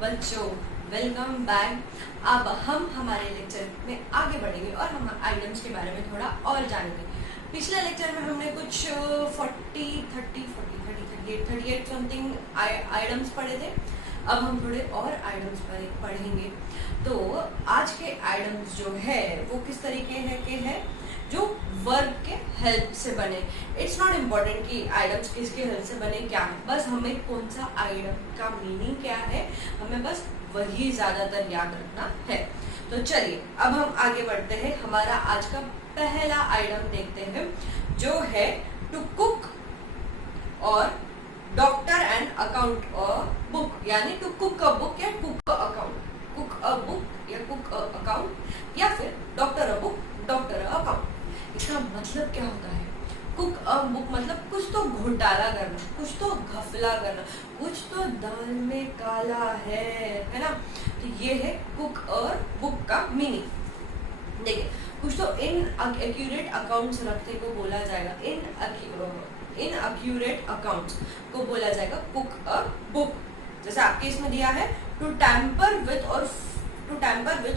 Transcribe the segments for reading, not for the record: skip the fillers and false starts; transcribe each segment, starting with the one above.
बच्चों, welcome back. अब हम हमारे लेक्चर में आगे बढ़ेंगे और हम आइटम्स के बारे में थोड़ा और जानेंगे। पिछले लेक्चर में हमने कुछ 38 समथिंग आइटम्स पढ़े थे। अब हम थोड़े और आइटम्स पढ़ेंगे। तो आज के आइटम्स जो है वो किस तरीके के हैं, जो वर्ब के हेल्प से बने। इट्स नॉट इम्पॉर्टेंट कि आइटम्स किसके हेल्प से बने, क्या है, बस हमें कौन सा आइटम का मीनिंग क्या है, हमें बस वही ज्यादातर याद रखना है। तो चलिए अब हम आगे बढ़ते हैं। हमारा आज का पहला आइटम देखते हैं, जो है टू कुक और डॉक्टर एंड अकाउंट और बुक, यानी टू कुक अ बुक या cook a account, cook a book या कुक अ अकाउंट, या फिर doctor a book doctor a account. इसका मतलब क्या होता है? कुक अ बुक मतलब कुछ तो घोटाला करना, कुछ तो घपला करना, कुछ तो दाल में काला है ना। तो ये है कुक और बुक का मीनिंग। देखिए, कुछ तो इनअक्यूरेट अकाउंट्स रखने को बोला जाएगा, इनअक्यूरेट अकाउंट्स को बोला जाएगा कुक अ बुक। जैसे आपके इसमें दिया है टू टैम्पर विद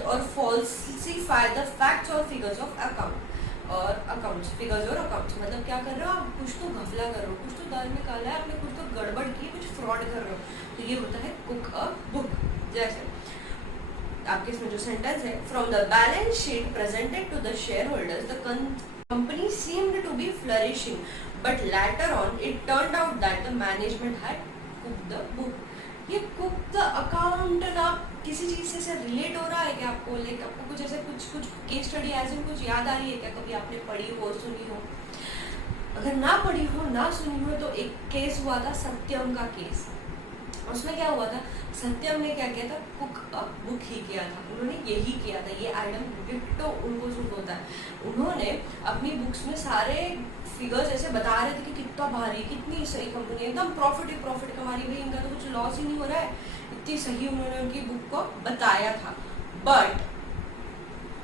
और falsify the facts or figures of account और अकाउंट्स, फिगर्स और अकाउंट्स। मतलब क्या कर रहे हो आप? कुछ तो घपला कर रहे हो, कुछ तो दाल में काला है, आपने कुछ तो गड़बड़ की, कुछ फ्रॉड कर रहे हो। तो ये होता है कुक अ बुक। जैसे आपके इसमें जो सेंटेंस है, from the balance sheet presented to the share holders the company seemed to be flourishing, but later on it turned out that the management had cooked the book। ये cook the account ना किसी चीज से relate हो रहा है क्या आपको? लाइक आपको कुछ ऐसे कुछ केस स्टडी ऐसे कुछ याद आ रही है क्या? कभी आपने पढ़ी हो, सुनी हो? अगर ना पढ़ी हो, ना सुनी हो, तो एक केस हुआ था सत्यम का केस। उसमें क्या हुआ था, सत्यम ने क्या किया था? कुक अ बुक ही किया था। उन्होंने यही किया था, ये आइटम डिट्टो उनको सूट होता है। उन्होंने अपनी बुक्स में सारे फिगर्स ऐसे बता रहे थे कि कितना भारी, कितनी सही कंपनी, एकदम प्रॉफिट कमा रही है, इनका तो कुछ लॉस ही नहीं हो रहा है, इतनी सही उन्होंने उनकी बुक को बताया था।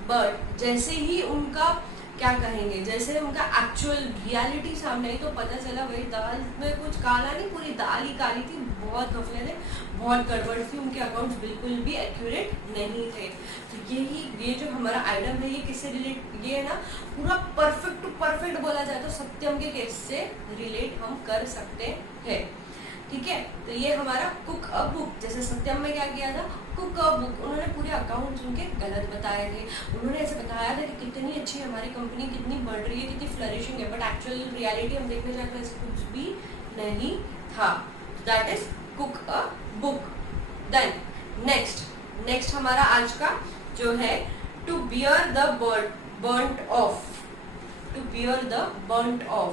बट जैसे ही उनका क्या कहेंगे, जैसे उनका एक्चुअल रियलिटी सामने आई तो पता चला वही दाल में कुछ काला नहीं, पूरी दाल ही काली थी, बहुत घपले थे, बहुत गड़बड़ थी, उनके अकाउंट्स बिल्कुल भी एक्यूरेट नहीं थे। तो ये जो हमारा आइटम है, ये किससे रिलेट, ये है ना पूरा परफेक्ट बोला जाए तो सत्यम के केस से रिलेट हम कर सकते हैं। ठीक है, तो ये हमारा कुक अ बुक। जैसे सत्यम में क्या किया था, कुक अ बुक, उन्होंने पूरे अकाउंट्स उनके गलत बताए थे। उन्होंने ऐसे बताया था कि कितनी अच्छी हमारी कंपनी, कितनी बढ़ रही है, कितनी फ्लरिशिंग है, बट एक्चुअल रियलिटी हम देखने जाए तो ऐसा कुछ भी नहीं था। That is cook a book. Then next हमारा आज का जो है to bear the brunt of, to bear the brunt of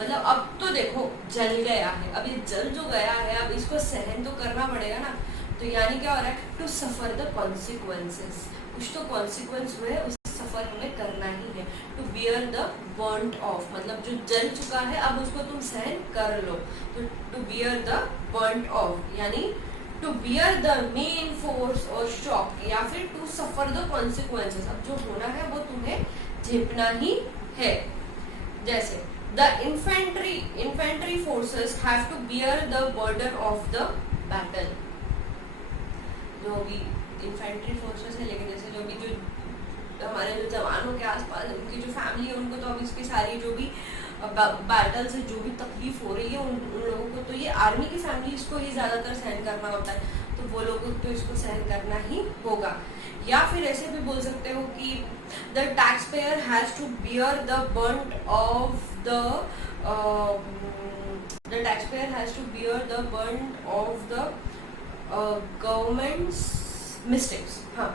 मतलब अब तो देखो जल गया है, अब ये जल जो गया है, अब इसको सहन तो करना पड़ेगा ना। तो यानी क्या हो रहा है, टू सफर द कॉन्सिक्वेंसेस, कुछ तो कॉन्सिक्वेंस हुए, उसका सफर हमें करना ही है। To bear the brunt of मतलब जो जल चुका है अब उसको तुम सहन कर लो। तो to bear the brunt of यानी to bear the main force और शॉक, या फिर टू सफर द कॉन्सिक्वेंसेस। अब जो होना है वो तुम्हें झेपना ही है। जैसे the infantry forces have to bear the burden of the battle। जो भी इन्फेंट्री फोर्सेस है, लेकिन जैसे जो हमारे जो जवानों के आसपास उनकी जो फैमिली है, उनको तो अब इसकी सारी जो भी बैटल से जो भी तकलीफ हो रही है उन लोगों को, तो ये आर्मी की फैमिलीज को ही ज़्यादातर सहन करना होता है, तो वो लोगों को तो इसको सहन करना ही होगा। या फिर ऐसे भी बोल सकते हो कि the tax payer has to bear the brunt of the taxpayer has to bear the burden of the government's mistakes। हाँ,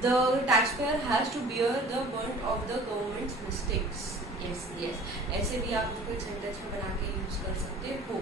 the taxpayer has to bear the burden of the government's mistakes। yes, ऐसे भी आप उसको एक sentence में बना के use कर सकते हो।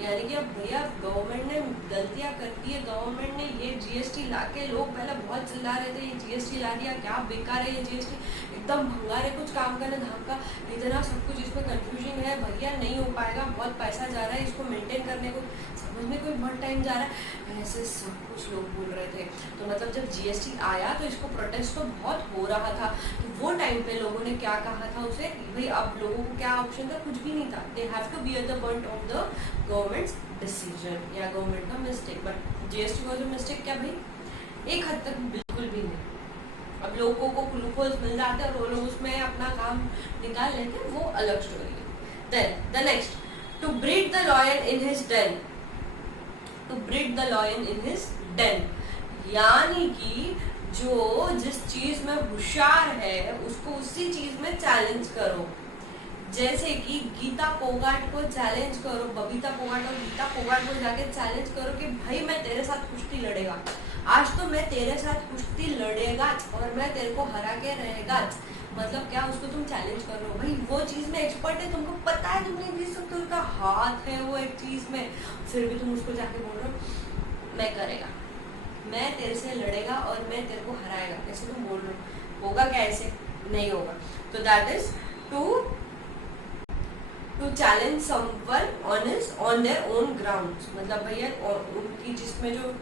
यानी कि अब भैया गवर्नमेंट ने गलतियाँ कर दी है, गवर्नमेंट ने ये जीएसटी ला के, लोग पहले बहुत चिल्ला रहे थे ये जीएसटी ला दिया, क्या बेकार है ये जीएसटी, एकदम भंगार है, कुछ काम करने धाम का, इतना सब कुछ इसमें कंफ्यूजन है, भैया नहीं हो पाएगा, बहुत पैसा जा रहा है इसको मेंटेन करने को। समझ समझ में कोई बहुत टाइम जा रहा है, ऐसे सब कुछ लोग बोल रहे थे। तो मतलब जब जीएसटी आया तो इसको प्रोटेस्ट तो बहुत हो रहा था, तो वो टाइम पे लोगों ने क्या कहा था उसे, भाई अब लोगों को क्या ऑप्शन था, कुछ भी नहीं था, they have to bear the brunt of the government's decision या गवर्नमेंट का mistake. But GST was a mistake क्या भाई, एक हद तक बिल्कुल भी नहीं। अब लोगों को ग्लूकोज मिल जाता है और वो लोग उसमें अपना काम निकाल लेते हैं, वो अलग स्टोरी है। Then the next, to breed the lion in his den, to breed the lion in his den, यानी कि जो जिस चीज में होशियार है उसको उसी चीज में चैलेंज करो। जैसे कि गीता फोगाट को चैलेंज करो, बबीता फोगाट और गीता फोगाट को जाके चैलेंज करो कि भाई मैं तेरे साथ कुश्ती लड़ेगा, आज तो मैं तेरे साथ कुश्ती लड़ेगा और मैं तेरे को हरा के रहेगा। मतलब क्या, उसको तुम चैलेंज कर रहे हो, भाई वो चीज में एक्सपर्ट है, तुमको पता है तुम नहीं जीत सकते, उसका हाथ है वो एक चीज में, फिर भी तुम उसको जाके बोल रहे हो मैं करेगा, मैं तेरे से लड़ेगा और मैं तेरे को हराएगा। कैसे तुम बोल रहे हो, होगा क्या, ऐसे नहीं होगा। तो that is to challenge someone on their own grounds. मतलब भैया उनकी जिसमें जो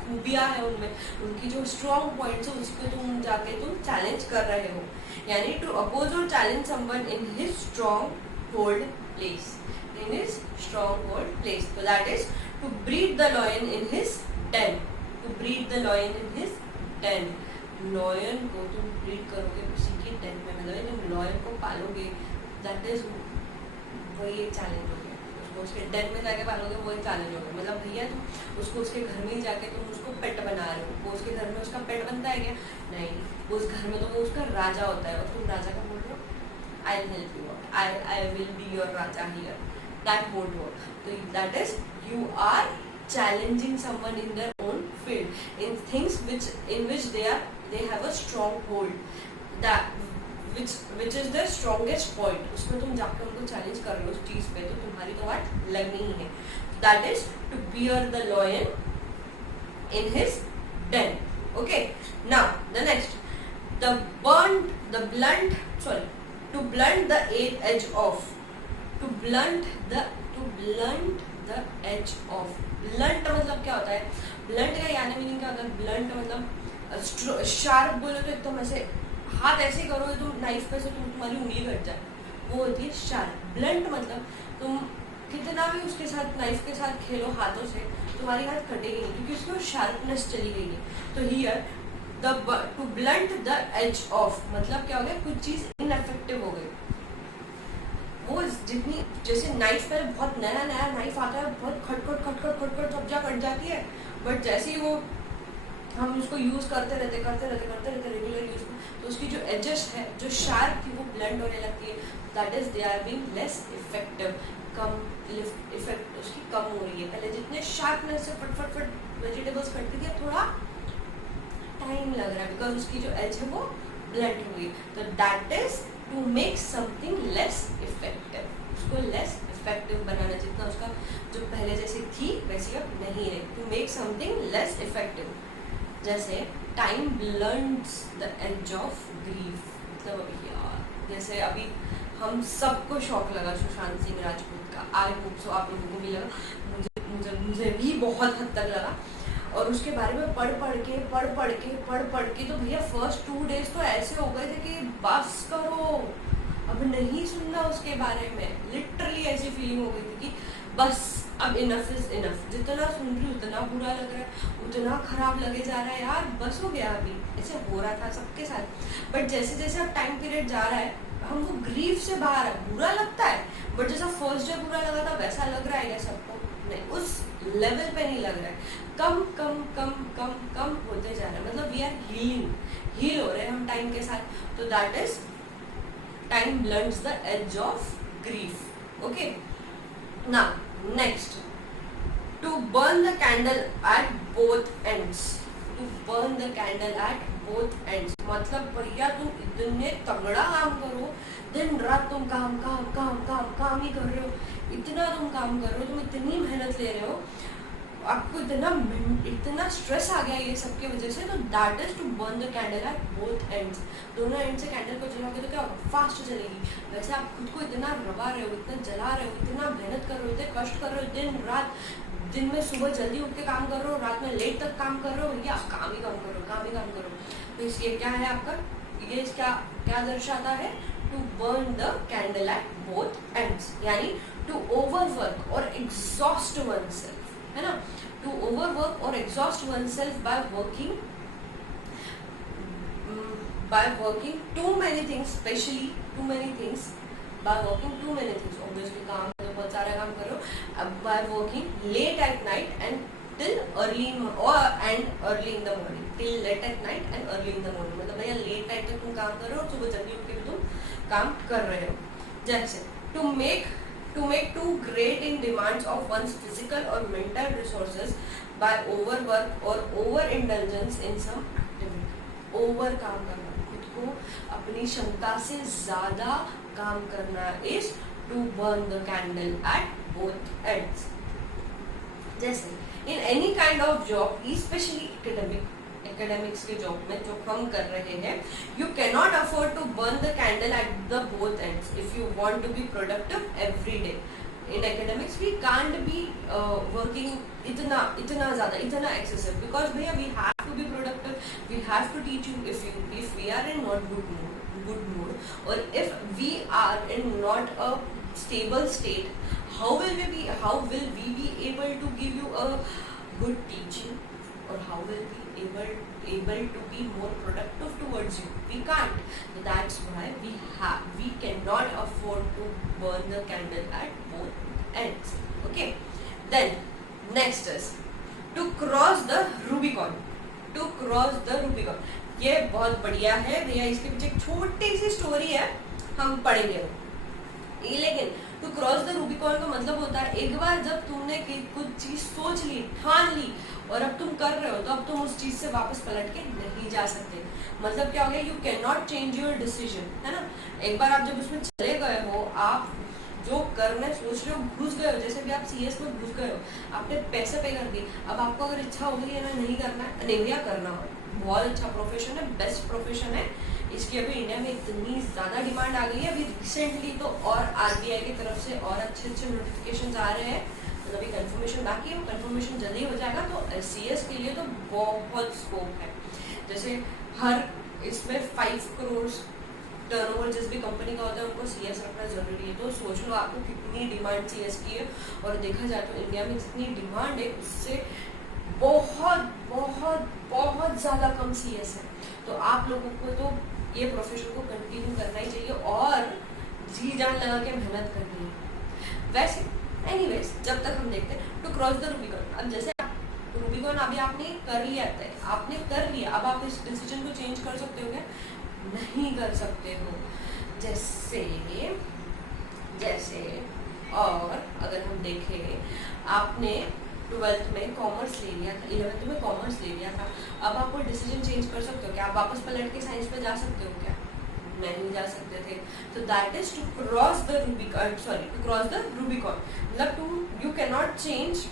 खूबियाँ है, उनमें उनकी जो स्ट्रॉन्ग पॉइंट्स है उसको तुम जाके तुम चैलेंज कर रहे हो, यानी टू अपोज और challenge someone in his strong hold place, in his strong hold place. तो that is to breed the lion in his den, to breed the lion in his den. Lion को तुम breed करोगे किसी की Dane में, मतलब तुम lion को पालोगे, दैट इज वही एक चैलेंज हो गया। उसको उसके डेन में जाके पालोगे, वही चैलेंज हो गया। मतलब भैया तुम उसको उसके घर में ही जाके तुम उसको पेट बना रहे हो, वो उसके घर में उसका पेट बनता है क्या, नहीं, वो उस घर में तो वो उसका राजा होता है और तुम राजा का बोल रहे हो I will help you out, I will be your raja here, that won't work. तो that is you are challenging someone in their own field, in things in which they have a strong hold, that which is the strongest point, उसमें तुम जाकर उनको challenge कर रहे हो उस चीज पे, तो तुम्हारी तो वाट लगनी ही है। That is to bear the lion in his den. Okay, now the next, the blunt the edge of, to blunt the edge of, blunt मतलब क्या होता है, blunt का यानी मीनिंग क्या होता है, blunt मतलब शार्प बोलो तो एकदम ऐसे हाथ ऐसे करो तुम नाइफ पे से तुम्हारी उंगली कट जाए, वो होती है शार्प। ब्लंट मतलब तुम कितना भी उसके साथ नाइफ के साथ खेलो हाथों से, तुम्हारी हाथ कटेगी नहीं क्योंकि उसकी शार्पनेस चली गई है। तो here to blunt the edge of मतलब क्या हो गया, कुछ चीज इनएफेक्टिव हो गई। वो जितनी जैसे नाइफ पर बहुत नया नाइफ आता है, बहुत खटखट सब्जा कट जाती है, बट जैसे ही वो हम उसको यूज करते रहते रेगुलर यूज, तो उसकी जो एजेस है जो शार्प थी वो ब्लंट होने लगती है। That is they are being less effective, कम इफेक्ट उसकी कम हो रही है। पहले जितने शार्पनेस से फट वेजिटेबल्स कटती थी, अब थोड़ा टाइम लग रहा है बिकॉज उसकी जो एज है वो ब्लंट हुई। तो that is to make something less effective, उसको लेस इफेक्टिव बनाना, जितना उसका जो पहले जैसे थी वैसी अब नहीं रही। To make something less effective, जैसे time blunts the edge of grief. मतलब अभी यार जैसे अभी हम सबको शौक लगा सुशांत सिंह राजपूत का, आई होप सो आप लोगों को भी लगा, मुझे भी बहुत हद तक लगा। और उसके बारे में पढ़ पढ़ के तो भैया फर्स्ट 2 days तो ऐसे हो गए थे कि बस करो, अब नहीं सुनना उसके बारे में। लिटरली ऐसी फीलिंग हो गई थी कि बस अब इनफ इज इनफ, जितना सुन रही हूँ उतना बुरा लग रहा है, उतना खराब लगे जा रहा है यार, बस हो गया। अभी ऐसे हो रहा था सबके साथ, बट जैसे जैसे अब टाइम पीरियड जा रहा है हम वो ग्रीफ से बाहर है। बुरा लगता है बट जैसा फर्स्ट डे बुरा लगा था वैसा लग रहा है क्या सबको? नहीं, उस लेवल पे नहीं लग रहा है, कम कम कम कम कम होते जा रहा है। मतलब वी आर हील हो रहे हैं हम टाइम के साथ। तो that is time blunts the edge of grief. Okay, now next, to burn the candle at both ends, to burn the candle at both ends मतलब भैया तुम इतने तगड़ा काम करो, दिन रात तुम काम ही कर रहे हो, इतना तुम काम कर रहे हो, तुम इतनी मेहनत ले रहे हो, आपको इतना स्ट्रेस आ गया ये सब की वजह से। तो that is to burn the candle at both ends, दोनों एंड से कैंडल को जलाओगे तो क्या होगा, फास्ट चलेगी। वैसे आप खुद को इतना रवा रहे हो, इतना जला रहे हो, इतना मेहनत कर रहे हो, इतने कष्ट कर रहे हो दिन रात, दिन में सुबह जल्दी उठ के काम कर रहे हो, रात में लेट तक काम कर रहे हो, भैया काम ही काम करो, काम ही काम करो। तो इसलिए क्या है आपका, ये क्या क्या दर्शाता है, to burn the candle at both ends, यानी टू ओवरवर्क और एग्जॉस्ट वनसेल्फ, है ना, टू ओवरवर्क और exhaust oneself by working too many things, especially too many things, by working too many things, obviously काम तो बहुत सारा काम करो, by working late at night and till early and early in the morning, till late at night and early in the morning, मतलब भैया late night तक तुम काम कर रहे हो और सुबह जल्दी उठ के भी तुम काम कर रहे हो। जैसे to make too great in demands of one's physical or mental resources by overwork or overindulgence in some activity, over काम करना, को अपनी क्षमता से ज्यादा काम करना is to burn the candle at both ends. जैसे in any kind of job, specially academics के जॉब में जो हम कर रहे हैं, you can not afford to burn the candle at the both ends if you want to be productive every day. In academics we can't be working इतना ज़्यादा, इतना excessive, because भैया we have to be productive, we have to teach you if we are in not good mood, or if we are in not a stable state, how will we be able to give you a good teaching, or how will we able to be more productive towards you? We can't. So that's why we cannot afford to burn the candle at both ends. Okay. Then next is to cross the Rubicon. To cross the Rubicon. ये बहुत बढ़िया है भैया, इसके पीछे एक छोटी सी story है, हम पढ़ेंगे। लेकिन टू क्रॉस द रूबिकॉन का मतलब होता है एक बार जब तुमने कुछ चीज सोच ली, ठान ली, और अब तुम कर रहे हो, तो अब तुम उस चीज से वापस पलट के नहीं जा सकते। मतलब क्या हो गया, you can not change your decision, है ना। एक बार आप जब उसमें चले गए हो, आप जो करने सोच रहे हो घुस गए हो, जैसे कि आप सीएस में घुस गए हो, आपने पैसे पे कर दिए, अब आपको अगर इच्छा हो गई है ना नहीं करना है, नहीं भैया करना हो, बहुत अच्छा प्रोफेशन है, बेस्ट प्रोफेशन है, इसकी अभी इंडिया में इतनी ज़्यादा डिमांड आ गई है। अभी रिसेंटली तो और आरबीआई की तरफ से और अच्छे नोटिफिकेशन आ रहे हैं, मतलब अभी कंफर्मेशन बाकी है, कंफर्मेशन जल्दी हो जाएगा। तो सीएस के लिए तो बहुत स्कोप है। जैसे हर इसमें 5 करोड़ टर्नओवर जिस भी कंपनी का होता है उनको सीएस रखना जरूरी है। तो सोच लो आपको कितनी डिमांड सीएस की है, और देखा जाए तो इंडिया में जितनी डिमांड है उससे बहुत बहुत बहुत ज़्यादा कम सीएस है। तो आप लोगों को तो ये प्रोफेशन को कंटिन्यू करना ही चाहिए और जी जान लगा के मेहनत करनी है। वैसे एनीवेज जब तक हम देखते हैं टू क्रॉस द रूबिकॉन। अब जैसे रूबिकॉन अभी आपने कर लिया है, आपने कर लिया, अब आप इस डिसीजन को चेंज कर सकते हो क्या? नहीं कर सकते हो। जैसे और अगर हम देखें, आपने 12th में कॉमर्स ले लिया था, 11th में कॉमर्स ले लिया था, अब आप वो डिसीजन चेंज कर सकते हो क्या? आप वापस पलट के साइंस में जा सकते हो क्या? नहीं जा सकते थे। तो that is to cross the Rubicon, to cross the Rubicon, मतलब you can not change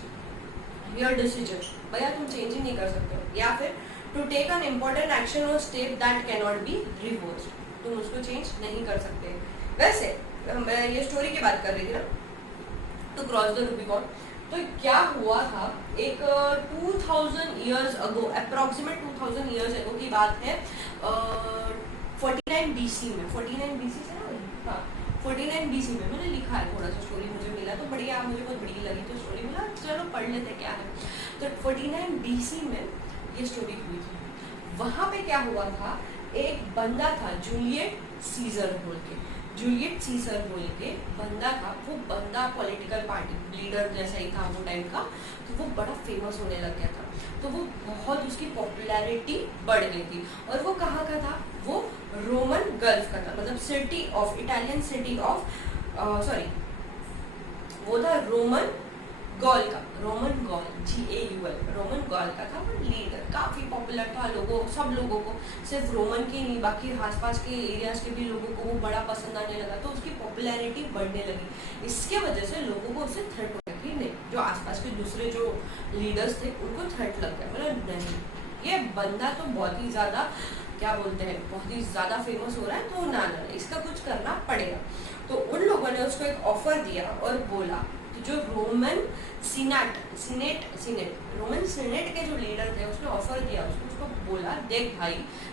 your decision, भैया तुम चेंज ही नहीं कर सकते हो। या फिर to take an important action और step that can not be reversed, तुम उसको चेंज नहीं कर सकते। वैसे मैं ये स्टोरी की बात कर रही थी ना, टू क्रॉस द रूबिकॉन। तो क्या हुआ था, एक 2000 years ago, approximate 2000 years ago की बात है, 49 BC में, 49 BC से ना, हाँ 49 BC में मैंने लिखा है, थोड़ा सा स्टोरी मुझे मिला तो बढ़िया, मुझे बहुत बढ़िया लगी तो स्टोरी मिला, चलो पढ़ लेते क्या है। तो 49 BC में ये स्टोरी हुई थी। वहाँ पे क्या हुआ था, एक बंदा था जूलियट सीजर बोल के, जूलियट सीजर बोल के बंदा था। वो बंदा पॉलिटिकल पार्टी लीडर जैसा ही था वो टाइम का, तो वो बड़ा फेमस होने लग गया था। तो वो बहुत, उसकी पॉपुलैरिटी बढ़ गई थी। और वो कहाँ का था, वो रोमन गल्फ का था, मतलब city of, Italian city of, sorry वो था रोमन गॉल का, Roman Gaul, GAUL, Roman Gaul का था वो लीडर, काफ़ी पॉपुलर था, लोगों, सब लोगों को, सिर्फ रोमन के नहीं बाकी आसपास के एरियाज के भी लोगों को वो बड़ा पसंद आने लगा। तो उसकी पॉपुलैरिटी बढ़ने लगी। इसके वजह से लोगों को उससे थ्रेट हो गया कि नहीं, जो आसपास के दूसरे जो लीडर्स थे उनको थ्रेट लग गया, मतलब नहीं ये बंदा तो बहुत ही ज़्यादा, क्या बोलते हैं, बहुत ही ज़्यादा फेमस हो रहा है, तो ना इसका कुछ करना पड़ेगा। तो उन लोगों ने उसको एक ऑफर दिया और बोला, तो जो रोमन रोमन सीनेट के जो लीडर थे उसने ऑफर दिया उसको बोला, देख भाई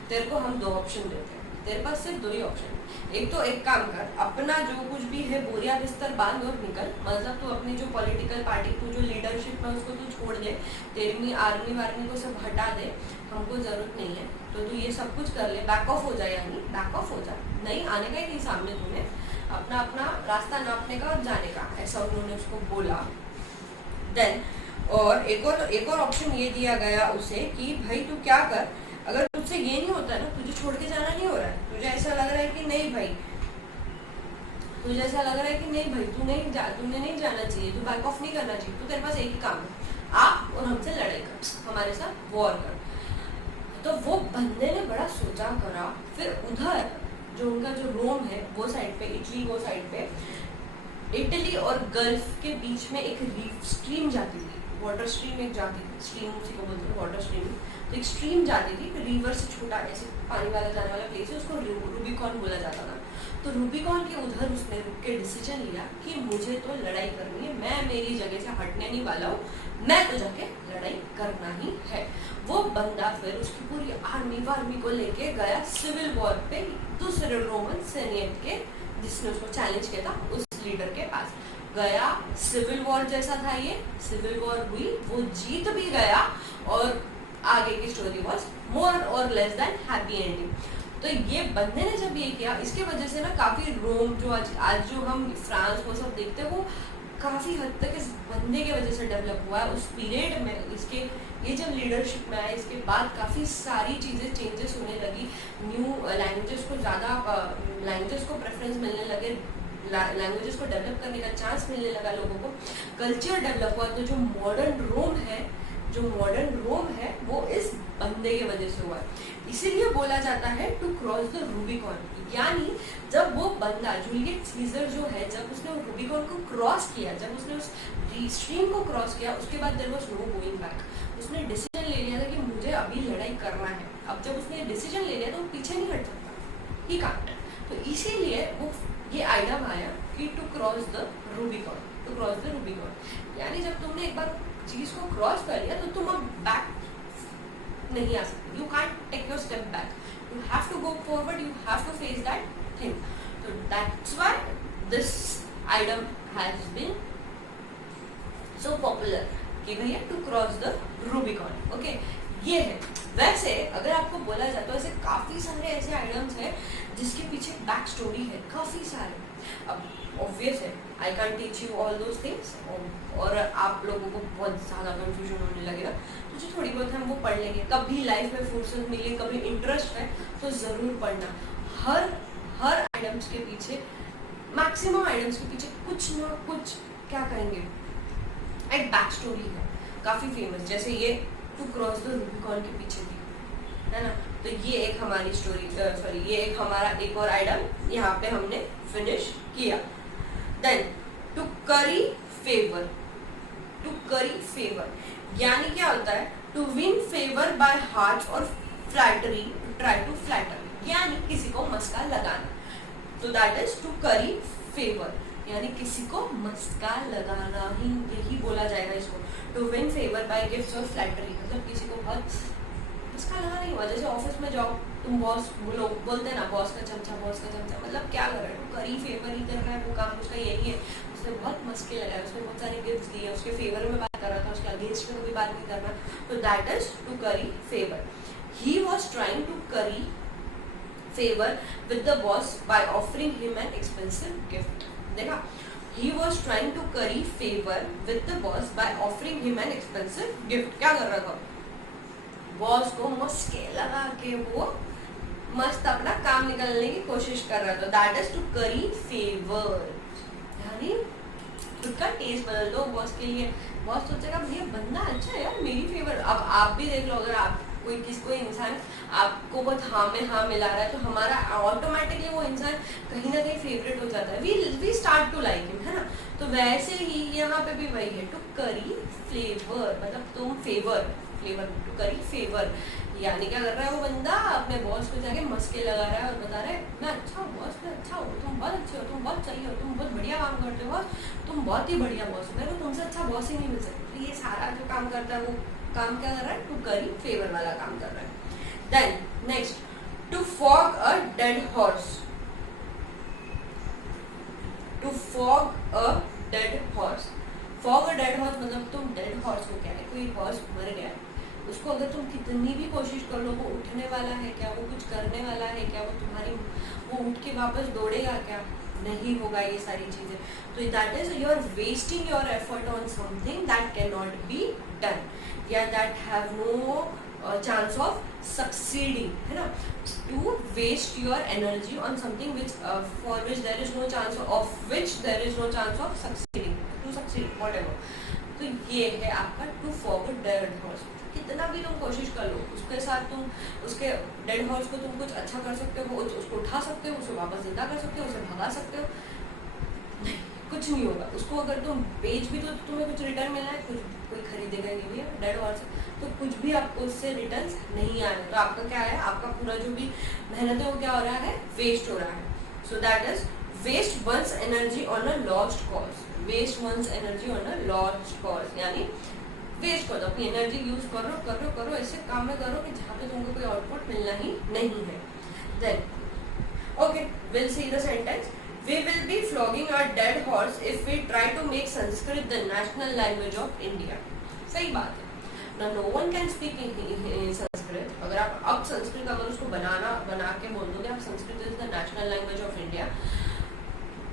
तेरे को हम 2 ऑप्शन देते हैं, तेरे पास सिर्फ 2 ही ऑप्शन। एक तो एक काम कर, अपना जो कुछ भी है बोरिया बिस्तर बांध और निकल, मतलब तू अपनी जो पॉलिटिकल पार्टी तू जो लीडरशिप में उसको तू छोड़ दे, तेरी आर्मी वार्मी को सब हटा दे, हमको ज़रूरत नहीं है, तो तू ये सब कुछ कर ले, बैक ऑफ हो जाए, यानी बैक ऑफ हो जा, नहीं आने का ही नहीं सामने, तूने अपना अपना रास्ता नापने का और जाने का, ऐसा उन्होंने उसको बोला। देन और एक और ऑप्शन ये दिया गया उसे कि भाई तू क्या कर, अगर तुझसे ये नहीं होता ना, तुझे छोड़ के जाना नहीं हो रहा है, तुझे ऐसा लग रहा है कि नहीं भाई, तुझे ऐसा लग रहा है कि नहीं भाई तूने नहीं जाना चाहिए, तू बैक ऑफ नहीं करना चाहिए, तो तेरे पास एक ही काम है, आप और हमसे लड़ाई कर, हमारे साथ वॉर कर। तो वो बंदे ने बड़ा सोचा करा, फिर उधर जो उनका जो रोम है वो साइड पे, इटली वो साइड पे, इटली और गल्फ के बीच में एक स्ट्रीम जाती थी, वाटर स्ट्रीम एक जाती थी, स्ट्रीम उसी को बोलते हैं वाटर स्ट्रीम, तो एक स्ट्रीम जाती थी, रिवर से छोटा ऐसे पानी वाला जाने वाला प्लेस है, उसको रूबिकॉन बोला जाता था। तो रूबिकॉन के उधर उसने रुक के डिसीजन लिया कि मुझे तो लड़ाई करनी है, मैं मेरी जगह से हटने नहीं वाला हूँ, मैं तो जाके लड़ाई करना ही है। वो बंदा फिर उसकी पूरी आर्मी वार्मी को लेके गया सिविल वॉर पे दूसरे रोमन सेनेट के, जिसने उसको चैलेंज किया था, उस लीडर के पास गया। सिविल वॉर जैसा था ये, सिविल वॉर हुई, वो जीत भी गया और आगे की स्टोरी वॉज मोर और लेस देन हैप्पी एंडिंग। तो ये बंदे ने जब ये किया, इसके वजह से ना काफ़ी रोम जो आज जो हम फ्रांस वो सब देखते हैं, वो काफ़ी हद तक इस बंदे के वजह से डेवलप हुआ है। उस पीरियड में इसके ये जब लीडरशिप में आया, इसके बाद काफ़ी सारी चीज़ें चेंजेस होने लगी, न्यू लैंग्वेजेस को ज़्यादा लैंग्वेजेस को प्रेफरेंस मिलने लगे, लैंग्वेजेस को डेवलप करने का चांस मिलने लगा लोगों को, कल्चर डेवलप हुआ। तो जो मॉडर्न रोम है वो इस बंदे की वजह से हुआ है। इसीलिए बोला जाता है टू क्रॉस द रूबिकॉन, यानी जब वो बंदा जूलियस सीजर जो है, जब उसने रूबिकॉन को क्रॉस किया, जब उसने उस स्ट्रीम को क्रॉस किया, उसके बाद there was no going back. उसने डिसीजन ले लिया था कि मुझे अभी लड़ाई करना है। अब जब उसने डिसीजन ले लिया तो वो पीछे नहीं हट सकता, ही कांट। तो इसीलिए वो ये आइडिया आया कि टू क्रॉस द रूबिकॉन, यानी जब तुमने एक बार चीज को क्रॉस कर लिया तो तुम अब बैक नहीं आ सकते, you can't take your step back, you have to go forward, you have to face that thing. तो that's why this idea has been so popular कि भैया to cross the Rubicon. Okay, ये है। वैसे अगर आपको बोला जाए तो ऐसे काफ़ी सारे ऐसे आइटम्स हैं जिसके पीछे बैक स्टोरी है, काफ़ी सारे। अब ऑब्वियस है, I can teach you all those things, और आप लोगों को बहुत ज़्यादा कंफ्यूजन होने लगेगा, तो जो थोड़ी बहुत हम वो पढ़ लेंगे। कभी लाइफ में फुर्सत मिले, कभी इंटरेस्ट है तो ज़रूर पढ़ना। हर आइटम्स के पीछे, मैक्सिमम आइटम्स के पीछे कुछ ना कुछ क्या कहेंगे, एक बैक स्टोरी है काफ़ी फेमस। जैसे ये टू क्रॉस द रूबिकॉन के पीछे थी, है ना। तो ये एक हमारी स्टोरी, ये एक हमारा एक और आइटम यहाँ पे हमने फिनिश किया। देन टू करी फेवर, यानी क्या होता है, to win favour by heart और flattery, to try to flatter, यानी किसी को मस्का लगाना। तो that is to curry favour, यानी किसी को मस्का लगाना ही यही बोला जाएगा इसको। To win favour by gifts और फ्लैटरी, मतलब किसी को बहुत मस्का लगाना ही हुआ। जैसे ऑफिस में जाओ, तुम बॉस बोलते हैं ना, बॉस का चमचा, मतलब क्या कर रहा है, टू करी फेवर ही कर रहा है, वो काम उसका यही है। उसने बहुत मस्के लगाए, उसने बहुत सारे गिफ्ट्स दिए, उसके फेवर में बात कर रहा था, उसके अगेंस्ट में कभी बात नहीं करना। तो that is to curry favour. He was trying to curry favour with the boss by offering him an expensive gift. देखा, he was trying to curry favor with the boss by offering him an expensive gift। क्या कर रहा था, boss को मस्के लगा के वो मस्त अपना काम निकालने की कोशिश कर रहा था। That is to curry favour, यानी खुद का टेस्ट बदल दो बॉस के लिए। बॉस सोचेगा भैया बंदा अच्छा है यार, मेरी फेवर। अब आप भी देख लो, अगर आप कोई इंसान आपको बहुत हाँ में हाँ मिला रहा है, तो हमारा ऑटोमेटिकली वो इंसान कहीं ना कहीं फेवरेट हो जाता है, we start to like him, है ना। तो वैसे ही यहाँ पे भी वही है, टू करी फ्लेवर, मतलब तुम favour flavour, to curry favour, यानी क्या कर रहा है वो बंदा अपने बॉस को जाके मस्के लगा रहा है और बता रहा है मैं अच्छा हूँ बॉस, मैं अच्छा हूँ, तुम बहुत अच्छे हो, तुम बहुत सही हो, तुम बहुत बढ़िया काम करते हो बॉस, तुम बहुत ही बढ़िया बॉस हो, मेरे को तुमसे अच्छा बॉस ही नहीं मिल सकता। तो ये सारा जो काम करता है वो काम क्या कर रहा है, टू करी फेवर वाला काम कर रहा है। Then next, to flog a dead horse, to flog a dead horse, flog a dead horse मतलब तुम डेड हॉर्स को क्या है, कोई हॉर्स मर गया है, उसको अगर तुम कितनी भी कोशिश कर लो वो उठने वाला है क्या, वो कुछ करने वाला है क्या, वो उठ के वापस दौड़ेगा क्या, नहीं होगा ये सारी चीज़ें। तो that is you are wasting your effort on something that can not be done, या that have no chance of succeeding, है ना। To waste your energy on something which for which there is no chance of which there is no chance of succeeding, to succeed whatever. तो ये है आपका to forward dead horse. कितना भी तुम कोशिश कर लो उसके साथ, तुम उसके डेड हॉर्स को तुम कुछ अच्छा कर सकते हो, उसको उठा सकते हो, उसे वापस जिंदा कर सकते हो, उसे भगा सकते हो, नहीं कुछ नहीं होगा। उसको अगर तुम बेच भी तो तुम्हें कुछ रिटर्न मिलना है, कुछ कोई खरीदेगा नहीं भैया डेड हॉर्स, तो कुछ भी आपको उससे रिटर्न नहीं आने। तो आपका क्या है, आपका पूरा जो भी मेहनत है वो क्या हो रहा है, वेस्ट हो रहा है। So that is waste one's energy on a lost cause, waste one's energy on a lost cause, यानी वेस्ट करो, अपनी एनर्जी यूज करो करो करो, ऐसे काम में करो कि जहाँ पे तुमको कोई आउटपुट मिलना ही नहीं है। Then okay, will see the sentence, we will be flogging our dead horse if we try to make Sanskrit the national language of India. सही बात है ना, no one can speak in Sanskrit. अगर आप अब संस्कृत अगर उसको बना के बोल दोगे आप Sanskrit is the national language of India,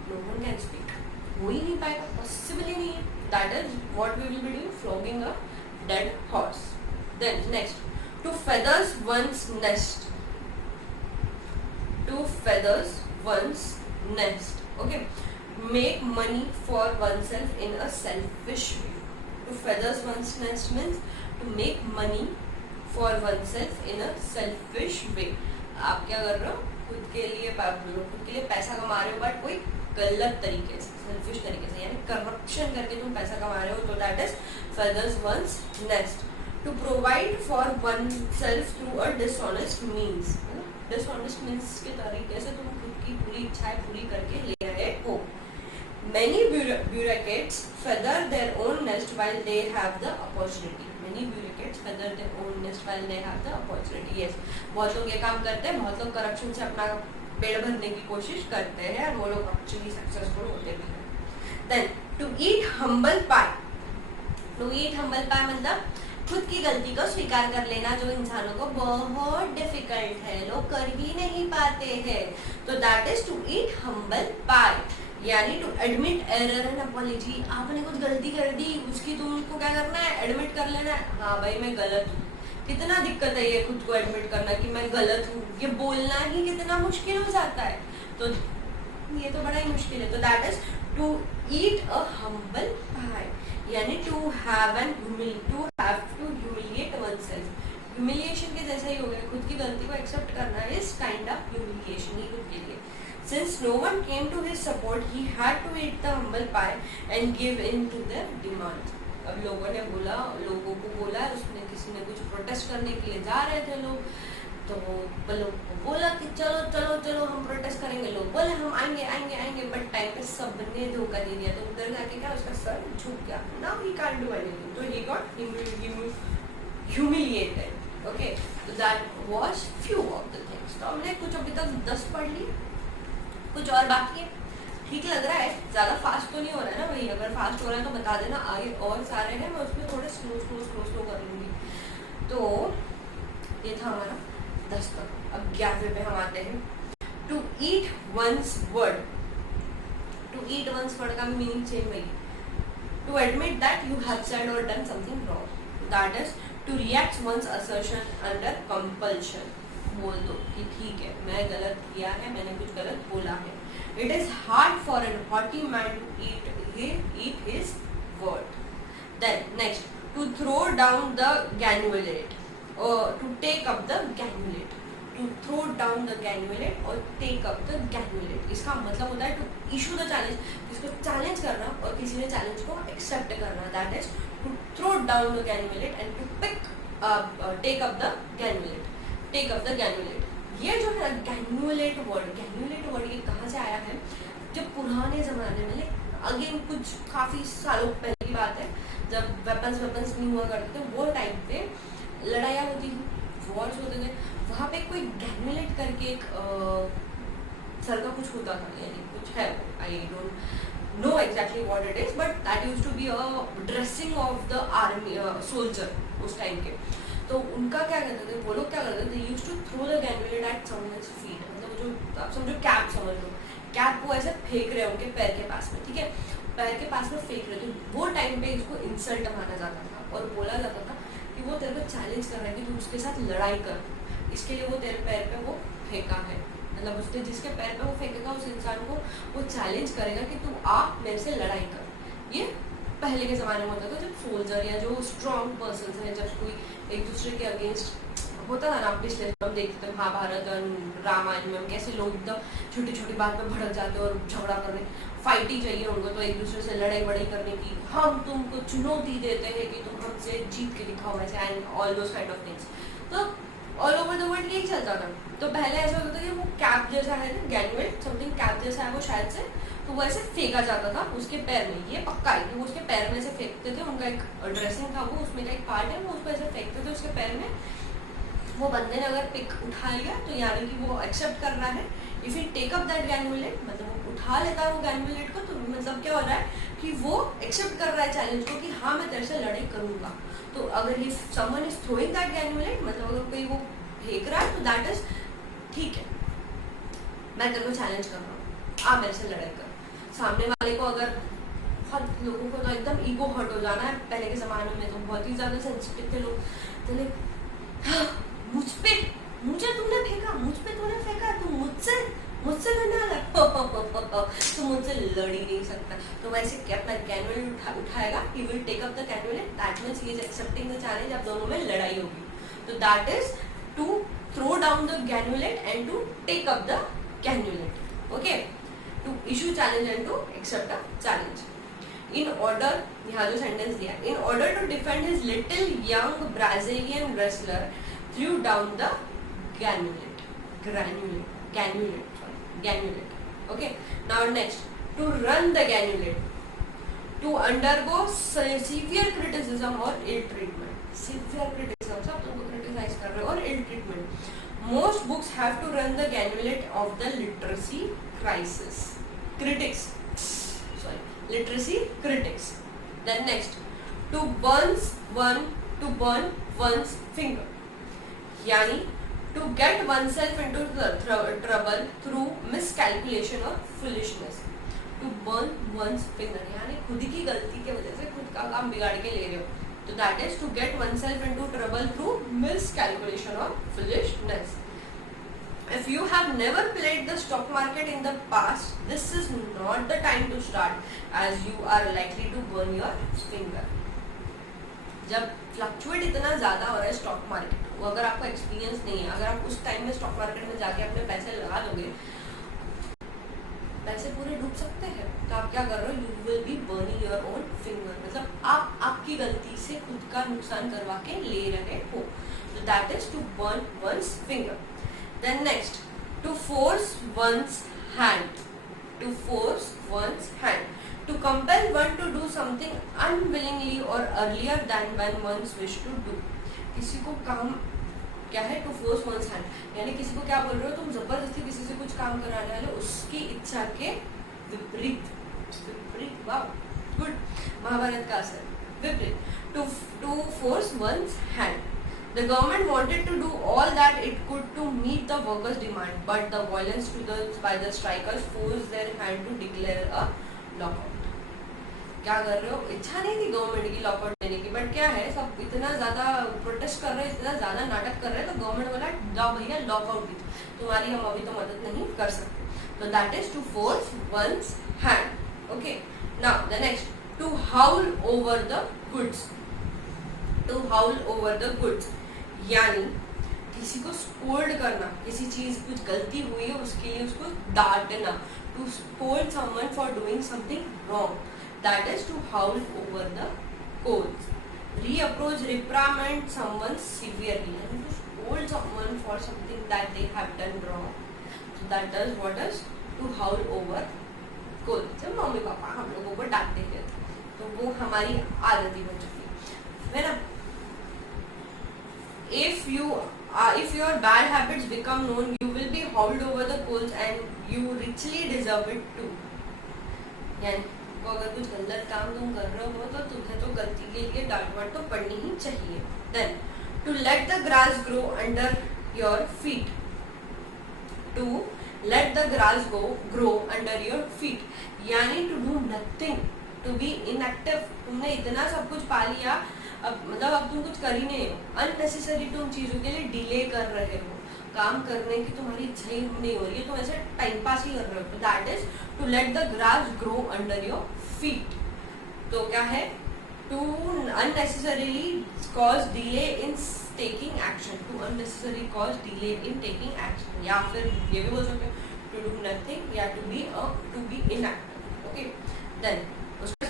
no one can speak, हो ही नहीं पाएगा, पॉसिबल ही नहीं है। That is what we will be doing, flogging a dead horse. Then next, to feathers one's nest, to feathers one's nest, okay, make money for oneself in a selfish way. To feathers one's nest means to make money for oneself in a selfish way. आप क्या कर रहे हो, खुद के लिए पैसा कमा रहे हो, बट कोई गलत तरीके से, सेल्फिश तरीके से, यानी करप्शन करके तुम पैसा कमा रहे हो। तो that is feathers one's nest. To provide for oneself through a dishonest means, dishonest means के तरीके से तुम खुद की पूरी इच्छाएं पूरी करके ले रहे हो। Many bureaucrats feather their own nest while they have the opportunity. Many bureaucrats feather their own nest while they have the opportunity. Yes, बहुत लोग ये काम करते हैं, बहुत लोग करप्शन से अपना पेड़ भरने की कोशिश करते हैं और वो लोग एक्चुअली सक्सेसफुल होते भी हैं। Then to eat humble pie, to eat humble pie मतलब खुद की गलती को स्वीकार कर लेना, जो इंसानों को बहुत डिफिकल्ट है, लोग कर ही नहीं पाते हैं। तो that is to eat humble pie, यानी to admit error and apology. आपने कुछ गलती कर दी, उसकी तुमको क्या करना है, एडमिट कर लेना है, हाँ भाई मैं गलत हूँ। कितना दिक्कत है ये खुद को एडमिट करना कि मैं गलत हूँ, ये बोलना ही कितना मुश्किल हो जाता है, तो ये तो बड़ा ही मुश्किल है। तो that is to eat a humble pie, यानी to have to humiliate oneself. Humiliation के जैसा ही हो गया, खुद की गलती को एक्सेप्ट करना इज काइंड ऑफ ह्यूमिलिएशन ही खुद के लिए। Since no one came to his support, he had to eat the humble pie and give in to their demands. अब लोगों को बोला, उसने किसी ने कुछ प्रोटेस्ट करने के लिए जा रहे थे लोग, तो लोग को बोला कि चलो चलो चलो हम प्रोटेस्ट करेंगे, लोग बोले हम आएंगे आएंगे आएंगे, बट टाइम पे सबने धोखा दे दिया, तो उधर जाके क्या उसका सर झुक गया, now he can't do anything, तो he got humiliated. Okay, so that was few of the things. तो हमने कुछ अभी तक 10 पढ़ ली, कुछ और बाकी है। ठीक लग रहा है, ज़्यादा फास्ट तो नहीं हो रहा है ना भाई, अगर फास्ट हो रहा है तो बता देना, आगे और सारे हैं, मैं उसमें थोड़े स्लो कर लूँगी। तो ये था हमारा 10 तक। अब 11वें पे हम आते हैं, to eat one's word. To eat one's word का मीनिंग चेंज वही, to admit that you have said और done something wrong, that is to react one's assertion under compulsion. बोल दो कि ठीक है मैं गलत किया है, मैंने कुछ गलत बोला है। It is hard for an haughty man to eat his word. Then next, to throw down the gauntlet और to take up the gauntlet. To throw down the gauntlet और टेक अप द गैनुलेट, इसका मतलब होता है to issue the challenge, जिसको challenge करना और किसी ने चैलेंज को एक्सेप्ट करना, that is to throw down the gauntlet and to pick take up the गैनुलेट, take up the gauntlet. ये जो है गैनुलेट वर्ड ये कहाँ से आया है? जब पुराने ज़माने में, अगेन कुछ काफ़ी सालों पहले की बात है, जब वेपन्स नहीं हुआ करते थे, वो टाइम पे लड़ाइयाँ होती थी, वॉर्स होते थे, वहाँ पे कोई गैनुलेट करके एक सर का कुछ होता था, यानी कुछ है, I don't know exactly what it is, but that used to be a dressing of the army soldier उस टाइम के। तो उनका क्या करते थे, वो लोग क्या करते थे, used to throw the gauntlet at someone's feet, मतलब जो आप समझो कैप समझ लो, कैप को ऐसे फेंक रहे उनके पैर के पास में, ठीक है, पैर के पास में फेंक रहे, तो वो टाइम पे इसको इंसल्ट माना जाता था और बोला जाता था कि वो तेरे को चैलेंज कर रहा है कि तू उसके साथ लड़ाई कर, इसके लिए वो तेरे पैर पे वो फेंका है, मतलब उसने जिसके पैर पे वो फेंकेगा उस इंसान को वो चैलेंज करेगा कि तू आ मेरे से लड़ाई कर। ये पहले के ज़माने में होता था, जब सोल्जर या जो स्ट्रॉन्ग पर्सन है, जब कोई एक दूसरे के अगेंस्ट होता था ना, पिछले हम देखते थे महाभारत और रामायण में कैसे लोग एकदम छोटी छोटी बात पे भड़क जाते और झगड़ा करने, फाइट ही चाहिए उनको, तो एक दूसरे से लड़ाई बड़ाई करने की, हम तुमको चुनौती देते हैं कि तुम हमसे जीत के दिखाओ ऐसे, and all those kind of things. तो ऑल ओवर द वर्ल्ड यही चलता था। तो पहले ऐसा होता था कि वो कैप जैसा है ना, गैनुलेट समथिंग कैप जैसा है वो शायद से, तो वो ऐसे फेंका जाता था उसके पैर में, ये पक्का है कि वो उसके पैर में से फेंकते थे, उनका एक ड्रेसिंग था वो, उसमें का एक पार्ट है, वो उसको ऐसे फेंकते थे उसके पैर में। वो बंदे ने अगर पिक उठा लिया तो यानी कि वो एक्सेप्ट कर रहा है, if he take up that gauntlet, मतलब वो उठा लेता है वो गैनुलेट को, तो मतलब क्या हो रहा है कि वो एक्सेप्ट कर रहा है चैलेंज को कि हाँ मैं तेरे से लड़ाई करूँगा। तो अगर ये someone is throwing that gauntlet, मतलब अगर कोई वो फेंक रहा है, तो दैट इज ठीक है, मैं तेरे को चैलेंज कर रहा हूँ, आ मेरे से लड़ाई कर। सामने वाले को अगर, बहुत लोगों को तो एकदम ईगो हर्ट हो जाना है, पहले के ज़माने में तो बहुत ही ज़्यादा सेंसिटिव थे लोग, तो मुझे तुमने फेंका, मुझ पे तूने फेंका, तू मुझसे लड़ने वाला तो मुझसे लड़ ही नहीं सकता। तो वैसे क्या अपना गैनुलेट उठाएगा, he will take up the gauntlet, that means he is accepting the challenge, अब दोनों में लड़ाई होगी। तो that is to throw down the gauntlet and to take up the gauntlet, okay, to issue challenge and to accept a challenge. In order, यहाँ जो sentence दिया, in order to defend his little young Brazilian wrestler threw down the granulate. Okay. Now next, to run the granulate, to undergo severe criticism or ill treatment. Severe criticism, सब तुमको criticize कर रहे हो और ill treatment. Most books have to run the granulate of the literacy crisis. Literacy critics. Then next, to burn one's finger, यानी to get oneself into trouble through miscalculation or foolishness. To burn one's finger, यानी खुद की गलती के वजह से खुद का काम बिगाड़ के ले रहे हो, तो that is to get oneself into trouble through miscalculation or foolishness. If you have never played the stock market in the past, this is not the time to start, as you are likely to burn your finger. जब fluctuate इतना ज़्यादा हो रहा है stock market, वो अगर आपको experience नहीं है, अगर आप उस टाइम में स्टॉक मार्केट में जाके अपने पैसे लगा दोगे, पैसे पूरे डूब सकते हैं। तो आप क्या कर रहे हो, you will B burning your own finger, मतलब आप आपकी गलती से खुद का नुकसान करवा के ले रहे हो। तो that is to burn one's finger. Then next, to force one's hand. To force one's hand. To compel one to do something unwillingly or earlier than when one's wish to do. किसी को काम क्या है, to force one's hand, यानी किसी को क्या बोल रहे हो, तुम जबरदस्ती किसी से कुछ काम कराने वाले, उसकी इच्छा के विपरीत। वाह, गुड, महाभारत का असर, विपरीत। To force one's hand. The government wanted to do all that it could to meet the workers' demand, but the violence by the strikers forced their hand to declare a lockout. क्या कर रहे हो, इच्छा नहीं थी government की lockout देने की, बट क्या है, सब इतना ज़्यादा प्रोटेस्ट कर रहे हैं, इतना ज़्यादा नाटक कर रहे हैं, तो गवर्नमेंट बोला जाओ भैया लॉकआउट दी, तुम्हारी हम अभी तो मदद नहीं कर सकते। तो that is to force one's hand. Okay, now the next, to haul over the goods. To haul over the goods यानी किसी को स्कोल्ड करना, किसी चीज कुछ गलती हुई है उसके लिए उसको डांटना। To scold someone for doing something wrong, that is to haul over the coals. reapproach, reprimand someone severely, and to scold someone for something that they have done wrong. So that is what is to howl over cold. जब mummy papa हम लोगों को डांटते हैं तो वो हमारी आदत ही बन चुकी है ना. If your bad habits become known, you will be hauled over the coals and you richly deserve it too. यानी वो अगर कुछ गलत काम तुम कर रहे हो तो तुम्हें तो गलती के लिए डांट वाट तो पड़नी ही चाहिए. Then to let the grass grow under your feet. To let the grass grow under your feet. यानी to do nothing, to be inactive. तुमने इतना सब कुछ पा लिया, अब मतलब अब तुम कुछ कर ही नहीं हो. अननेसेसरी तुम चीज़ों के लिए डिले कर रहे हो, काम करने की तुम्हारी इच्छा ही नहीं हो रही है, तुम ऐसे टाइम पास ही कर रहे हो. That is to let the grass grow under your feet. तो क्या है? To unnecessarily cause delay in taking action. To unnecessary cause delay in taking action, या फिर ये भी बोल सकते हो टू डू नथिंग या to be inactive. Okay, then उसका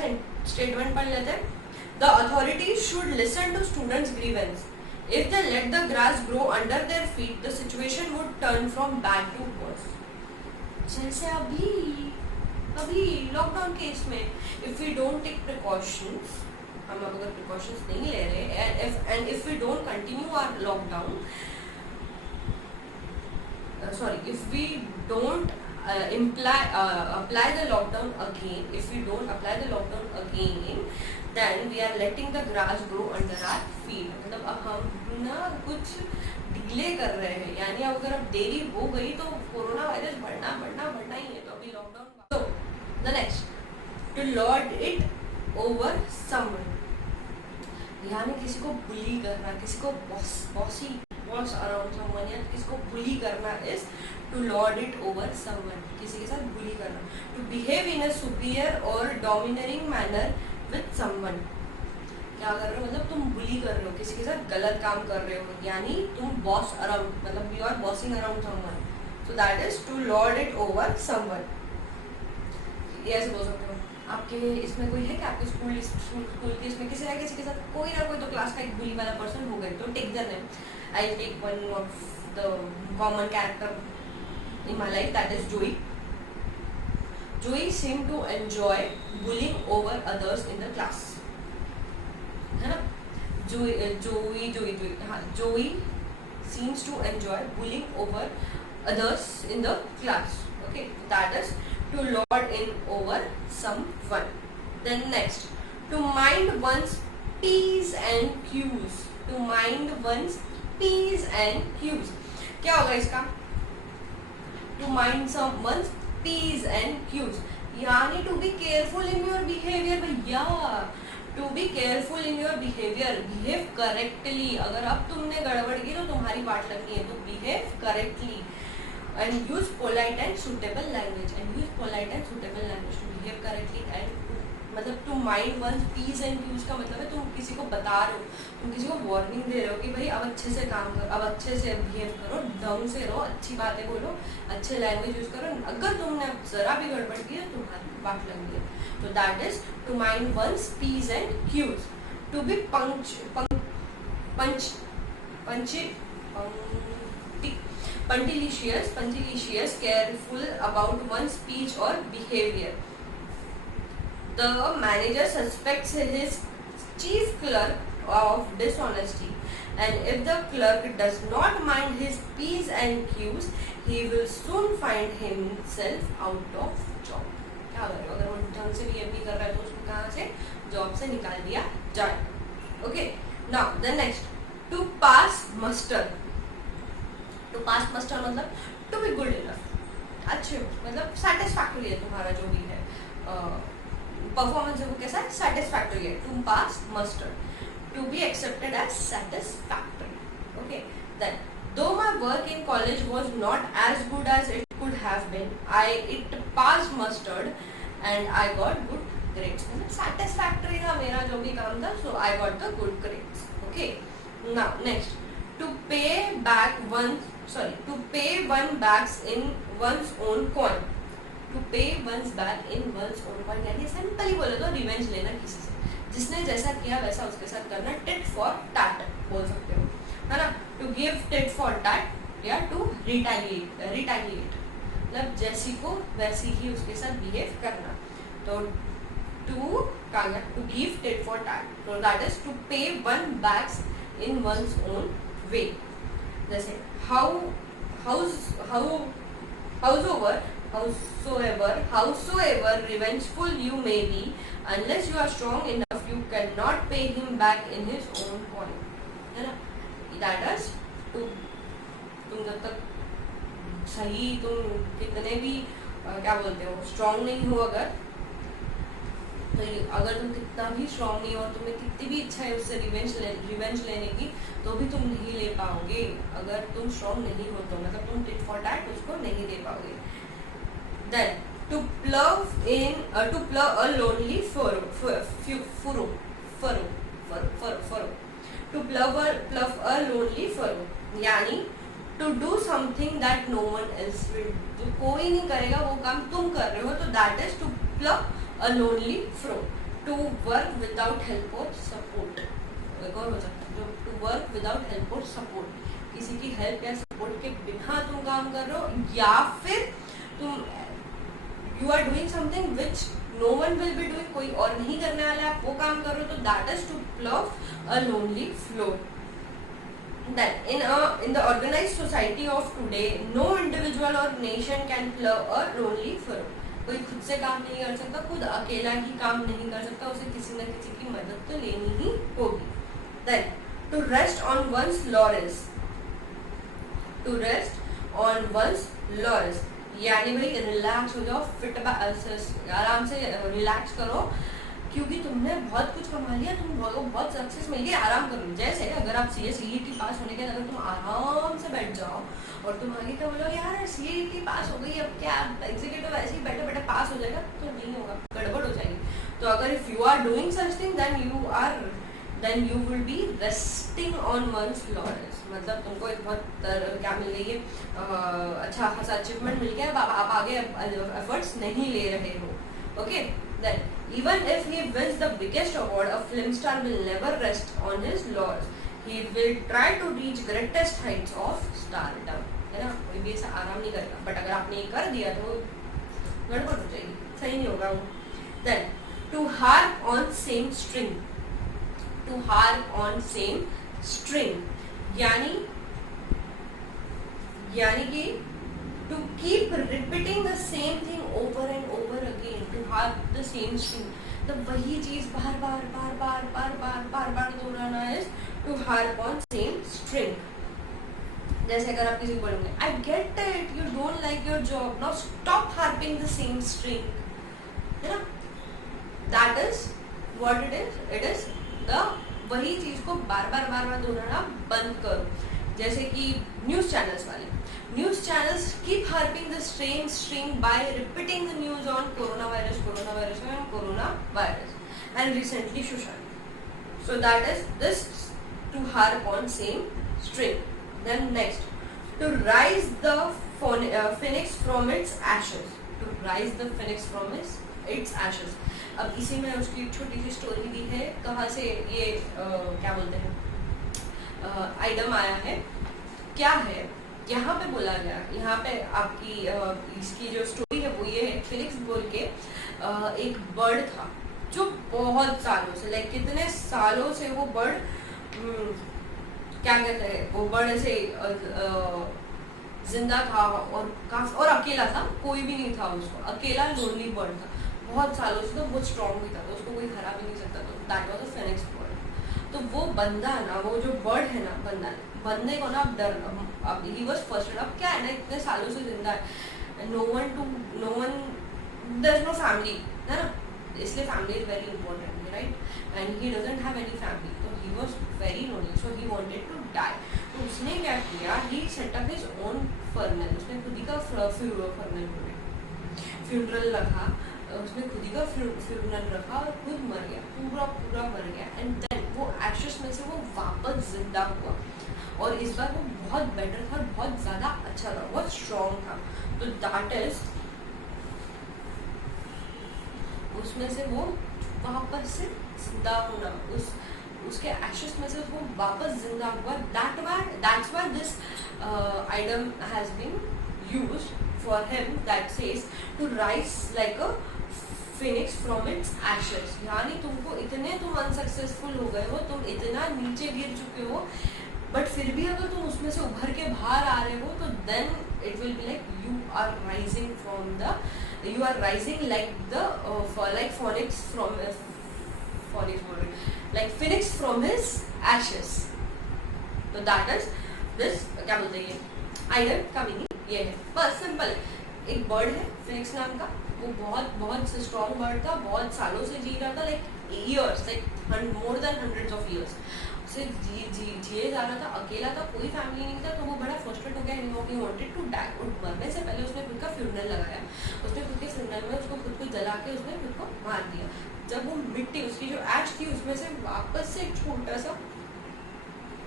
स्टेटमेंट पढ़ लेते हैं. The authorities should listen to students' grievance. If they let the grass grow under their feet, the situation would turn from bad to worse. जैसे अभी lockdown case में, if we don't take precautions, हम अगर precautions नहीं ले रहे, and if we don't continue our lockdown, if we don't apply the lockdown again, then we are letting the grass grow under our feet. मतलब अब हम ना कुछ डिले कर रहे हैं, यानी अगर अब देरी हो गई तो कोरोना वायरस बढ़ना ही है. तो अभी लॉकडाउन. तो the next, to lord it over someone. यानी किसी को बुली करना, किसी को बॉस अराउंड समवन, या किसी को बुली करना is to lord it over someone. किसी के साथ बुली करना. To behave in a superior और डोमिनेटिंग मैनर विथ समवन. क्या कर रहे हो? मतलब तुम बुली कर रहे हो, किसी के साथ गलत काम कर रहे हो, यानी तुम बॉस अराउंड, मतलब you are bossing around someone. So that is to lord it over someone. ये ऐसे बोल सकते हो. आपके इसमें कोई है कि आपके स्कूल के इसमें किसी के साथ कोई ना कोई तो क्लास का एक बुली वाला पर्सन हो गए, तो take the name. I take one of the common character in my life, that is Joey. Joey seemed to enjoy bullying over others in the class. है ना? Joey seems to enjoy bullying over others in the class. Okay, that is to lord in over someone. Then next, to mind one's p's and q's. To mind one's p's and q's. क्या होगा इसका? To mind someone's P's and Q's. यानी to be careful in your behavior. भैया, to be careful in your behavior. Behave correctly. अगर अब तुमने गड़बड़ की तो तुम्हारी बात लगनी है. तो behave correctly and use polite and suitable language. To behave correctly and मतलब to mind one's p's and q's का मतलब है तुम किसी को बता रहे हो, तुम किसी को वार्निंग दे रहे हो कि भाई अब अच्छे से काम करो, अब अच्छे से बिहेव करो, ढंग से रहो, अच्छी बातें बोलो, अच्छे लैंग्वेज यूज करो. अगर तुमने जरा भी गड़बड़ की है तुम्हारी बात लग है. तो that is to mind one's p's and q's. To be punctilious, careful about one's speech or behavior. The manager suspects his chief clerk of dishonesty, and if the clerk does not mind his P's and Q's, he will soon find himself out of job. क्या करेगा? अगर वो ढंग से behave नहीं कर रहा है तो उसको कहाँ से जॉब से निकाल दिया जाए. Okay, now the next, to pass muster. To pass muster मतलब to be good enough. अच्छे मतलब satisfactory है तुम्हारा जो भी है परफॉर्मेंस है वो कैसा है? satisfactory है. to pass muster, to be accepted as satisfactory. Okay, then though my work in college was not as good as it could have been, it passed muster and I got good grades. मतलब satisfactory था मेरा जो भी काम था, so I got the good grades. Okay, now next, to pay one back in one's own coin. To pay one's back in one's own coin यानी simply बोले तो रिवेंज लेना किसी से. जिसने जैसा किया वैसा उसके साथ करना, टिट फॉर टैट बोल सकते हो, है ना। To give tit for tat या टू रिटेलिएट मतलब जैसी को वैसी ही उसके साथ बिहेव करना। तो to give tit for tat, तो that is to pay one backs in one's own way. जैसे howsoever revengeful you may be, unless you are strong enough, you cannot pay him back in his own coin, है ना। That is, तुम जब तक सही, तुम कितने भी क्या बोलते हो स्ट्रांग नहीं हो, अगर तुम कितना भी स्ट्रांग नहीं हो और तुम्हें कितनी भी इच्छा है उससे रिवेंज लेने की, तो भी तुम नहीं ले पाओगे अगर तुम स्ट्रांग नहीं हो तो, मतलब तुम टिट फॉर टैट उसको नहीं दे पाओगे। Then to plow a lonely furrow, to plow a lonely furrow, यानी to do something that no one else will do, तो कोई नहीं करेगा वो काम तुम कर रहे हो, तो that is to plow a lonely furrow, to work without help or support। एक और हो सकता है, जो to work without help or support, किसी की हेल्प या सपोर्ट के बिना तुम काम कर रहे हो, या फिर तुम you are doing something which no one will be doing, कोई और नहीं करने वाला है, आप वो काम करो, तो that is to plow a lonely furrow। Then in the organized society of today, no individual or nation can plow a lonely furrow। कोई खुद से काम नहीं कर सकता, खुद अकेला ही काम नहीं कर सकता, उसे किसी न किसी की मदद तो लेनी ही होगी। Then to rest on one's laurels, to rest on one's laurels, यानी भाई रिलैक्स हो जाओ, आराम से रिलैक्स करो, क्योंकि तुमने बहुत कुछ कमा लिया, तुम बहुत सक्सेस मिल गई, आराम करो। जैसे अगर आप CET पास होने के बाद अगर तुम आराम से बैठ जाओ और तुम आगे का बोलो यार CET पास हो गई, अब क्या एग्जीक्यूटिव ऐसे ही बैठे बैठे पास हो जाएगा, तो नहीं होगा, गड़बड़ हो जाएगी। तो अगर if you are doing such thing then you will be resting on one's laurels, मतलब तुमको एक बहुत क्या मिल गई है, अच्छा खासा अचीवमेंट मिल गया, आप आगे एफर्ट्स नहीं ले रहे हो। Okay, then even if he wins the biggest award, a film star will never rest on his laurels, he will try to reach greatest heights of stardom, है ना। कोई भी ऐसा आराम नहीं करेगा, बट अगर आपने ये कर दिया तो गड़बड़ हो जाएगी, सही नहीं होगा वो। then to harp on same string, to harp on same string, यानी कि to keep repeating the same thing over and over again, to harp the same string, तो वही चीज बार बार दोहराना is to harp on same string। जैसे अगर आप किसी को बोलोगे I get it, you don't like your job, now stop harping the same string, है ना। that is what it is, it is वही चीज को बार बार दोहराना बंद करो। जैसे कि न्यूज चैनल्स वाले, news channels keep harping the same string by repeating the news on corona virus and recently Sushant. So that is this to harp on same string. Then next, to rise the phoenix from its ashes, to rise the phoenix from its ashes. अब इसी में उसकी छोटी सी story दी है, कहाँ से ये क्या बोलते हैं आइटम आया है, क्या है यहाँ पे बोला गया, यहाँ पे आपकी इसकी जो स्टोरी है वो ये है, फिनिक्स बोल के एक बर्ड था जो बहुत सालों से, लाइक कितने सालों से वो बर्ड क्या कहते हैं, वो बर्ड ऐसे जिंदा था और अकेला था, कोई भी नहीं था उसको, अकेला लोनली बर्ड था बहुत सालों से, तो बहुत स्ट्रॉन्ग भी था, तो उसको कोई हरा भी नहीं सकता, तो that was a Phoenix bird. तो वो बंदा ना, वो जो बर्ड है ना, बंदे को ना अब डर, अब ही वाज फर्स्टेड, अब क्या है ना इतने सालों से जिंदा है, no one there is no family, है ना, इसलिए family is very important, right, and he doesn't have any family, तो he was very lonely, so he wanted to die. तो उसने क्या किया, he set up his own funeral, उसने खुद ही का फ्यूनरल रखा, उसने खुद ही का फ्यूनरल रखा और खुद मर गया, पूरा मर गया, एंड देन वो एशेस में से वो वापस जिंदा हुआ, और इस बार वो बहुत बेटर था, बहुत ज़्यादा अच्छा था, बहुत स्ट्रॉन्ग था। तो दैट इज, उसमें से वो वापस से जिंदा होना, उसके एशेस में से वो वापस जिंदा हुआ. That's why this item has been used for him, that says to rise like a phoenix from its ashes. यानी तुमको इतने तुम अनसक्सेसफुल हो गए हो, तुम इतना नीचे गिर चुके हो, बट फिर भी अगर तुम उसमें से उभर के बाहर आ रहे हो, तो then it will be like you are rising like the like phoenix from like phoenix from his ashes. तो that is this, क्या बोलते हैं, आइडल का मीनिंग ये है. बस सिंपल. एक बर्ड है फिनिक्स नाम का, वो बहुत स्ट्रॉन्ग बर्ड था, बहुत सालों से जी रहा था, like years, like more than hundreds of years से जिए जा रहा था, अकेला था, कोई फैमिली नहीं था. तो वो बड़ा फ्रस्ट्रेट हो गया, ही वांटेड टू डाई. और मरने से पहले उसने खुद का फ्यूनरल लगाया. उसने खुद के फ्यूनरल में उसको खुद को जला के उसने खुद को मार दिया. जब वो मिट्टी, उसकी जो ऐश थी, उसमें से वापस से एक छोटा सा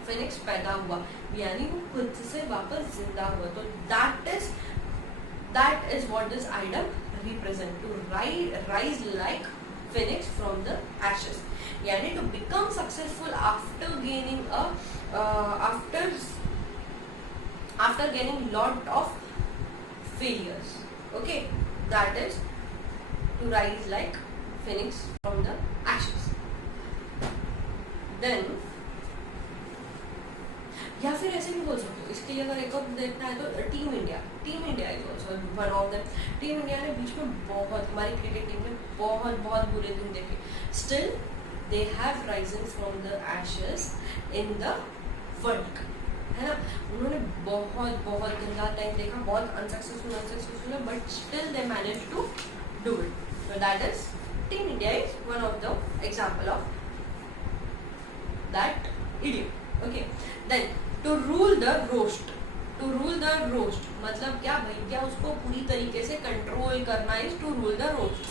फिनिक्स पैदा हुआ, यानी वो खुद से वापस जिंदा हुआ. तो that is what this item represent, to rise like phoenix from the ashes. यानी to become successful after gaining after gaining lot of failures. Okay, that is to rise like phoenix from the ashes. Then या फिर ऐसे भी बोल सकते हो, इसके लिए अगर एक और देखना है तो team India is also one of them. Team India ने बीच में बहुत, हमारी क्रिकेट टीम ने बहुत बुरे दिन देखे. Still they have Ryzen from the ashes in the world cup, है ना. उन्होंने बहुत गंदा टाइम देखा, बहुत अनसक्सेसफुल है, but still they manage to do it. So that is team India is one of the example of that idiom. Okay, then to rule the roost मतलब क्या भैया, उसको पूरी तरीके से कंट्रोल करना is to rule the roost.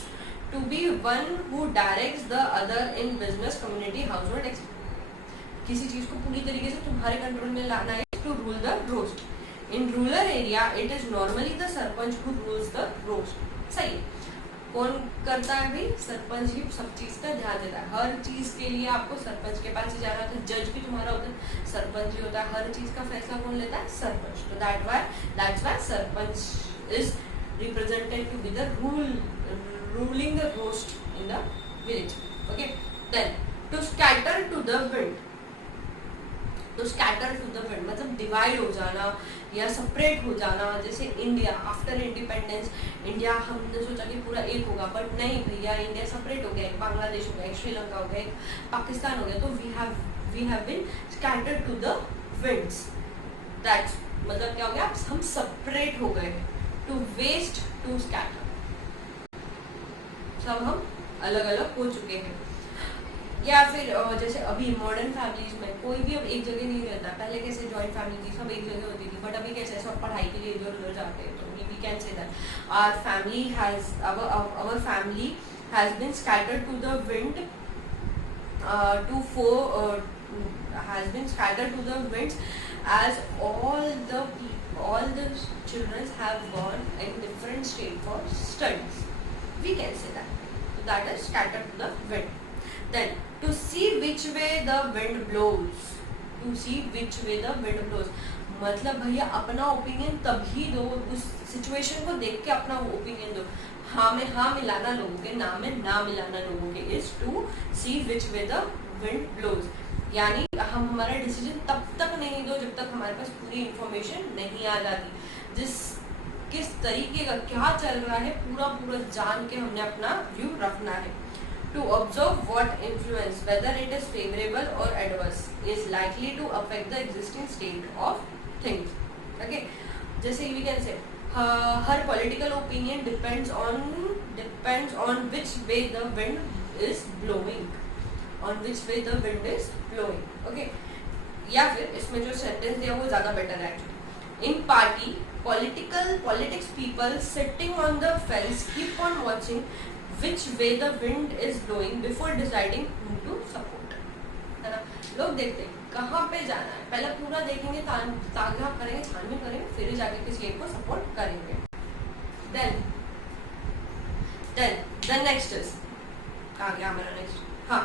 To be one who directs the other in business, community, household. किसी चीज को पूरी तरीके से तुम्हारे कंट्रोल में लाना है, to rule the roost. In rural area it is normally the sarpanch who rules the roost. सही है. कौन करता है भाई? सरपंच ही सब चीज का ध्यान देता है. हर चीज के लिए आपको सरपंच के पास ही जाना होता है. जज भी तुम्हारा होता है, सरपंच ही होता है. हर चीज का फैसला कौन लेता है? सरपंच. तो that's why sarpanch is represented to be the ruling the roast in the village. Okay, then to scatter to the wind मतलब डिवाइड हो जाना या सेपरेट हो जाना. जैसे इंडिया आफ्टर इंडिपेंडेंस, इंडिया हमने सोचा कि पूरा एक होगा, बट नहीं भैया, इंडिया सेपरेट हो गया. एक बांग्लादेश हो गया, एक श्रीलंका हो गया, एक पाकिस्तान हो गया. तो we have been scattered to the winds. That's मतलब क्या हो गया, हम सेपरेट हो गए. टू वेस्ट टू स्कैटर, सब हम अलग अलग हो चुके हैं. या फिर जैसे अभी मॉडर्न फैमिलीज में कोई भी अब एक जगह नहीं रहता. पहले कैसे जॉइंट फैमिली थी, सब एक जगह होती थी, बट अभी कैसे सब पढ़ाई के लिए इधर उधर जाते हैं. तो we can say that our family has been scattered to the wind has been scattered to the winds, as all the children have gone in different state for studies. We can say that. So that is scattered to the wind. Then to see which way the wind blows. मतलब भैया अपना opinion तभी दो, उस situation को देख के अपना ओपिनियन दो. हाँ में हाँ मिलाना लोगों के, ना में ना मिलाना लोगों के. Is to see which way the wind blows. यानी हम हमारा डिसीजन तब तक नहीं दो जब तक हमारे पास पूरी इंफॉर्मेशन नहीं आ जाती. किस तरीके का क्या चल रहा है पूरा जान के हमने अपना व्यू रखना है. To observe what influence, whether it is favorable or adverse, is likely to affect the existing state of things. Okay, जैसे we can say her political opinion depends on which way the wind is blowing. Okay, या फिर इसमें जो sentence दिया वो ज़्यादा better है. In party politics, people sitting on the fence keep on watching which way the wind is blowing before deciding whom to support. है ना, लोग देखते हैं कहाँ पे जाना है, पहले पूरा देखेंगे, ताकझाप करेंगे, छानबीन करेंगे, फिर जाके किसी एक को सपोर्ट करेंगे. then the next is कहाँ गया हमारा नेक्स्ट. हाँ,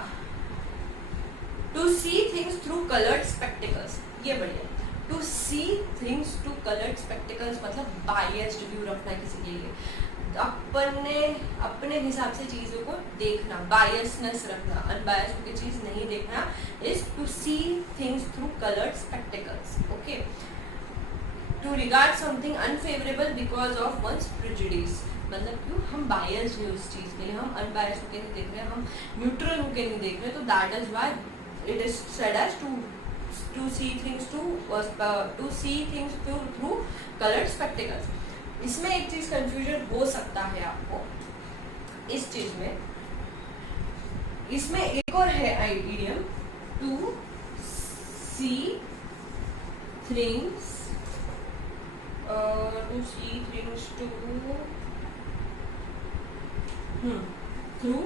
to see things through coloured spectacles, ये बढ़िया। To see things through coloured spectacles मतलब बायस्ड व्यू रखना किसी के लिए, अपने हिसाब से चीज़ों को देखना, बायसनेस रखना, अनबायस्ड होकर चीज़ नहीं देखना is to see things through coloured spectacles. Okay, to regard something unfavourable because of one's prejudice, मतलब क्यों हम बायस्ड हैं उस चीज़ के लिए, हम अनबायस्ड होकर नहीं देख रहे, हम न्यूट्रल होकर नहीं देख रहे, तो that is why it is said as to see things through coloured spectacles. इसमें एक चीज कंफ्यूजन हो सकता है आपको इस चीज में, इसमें एक और है idiom, to see things through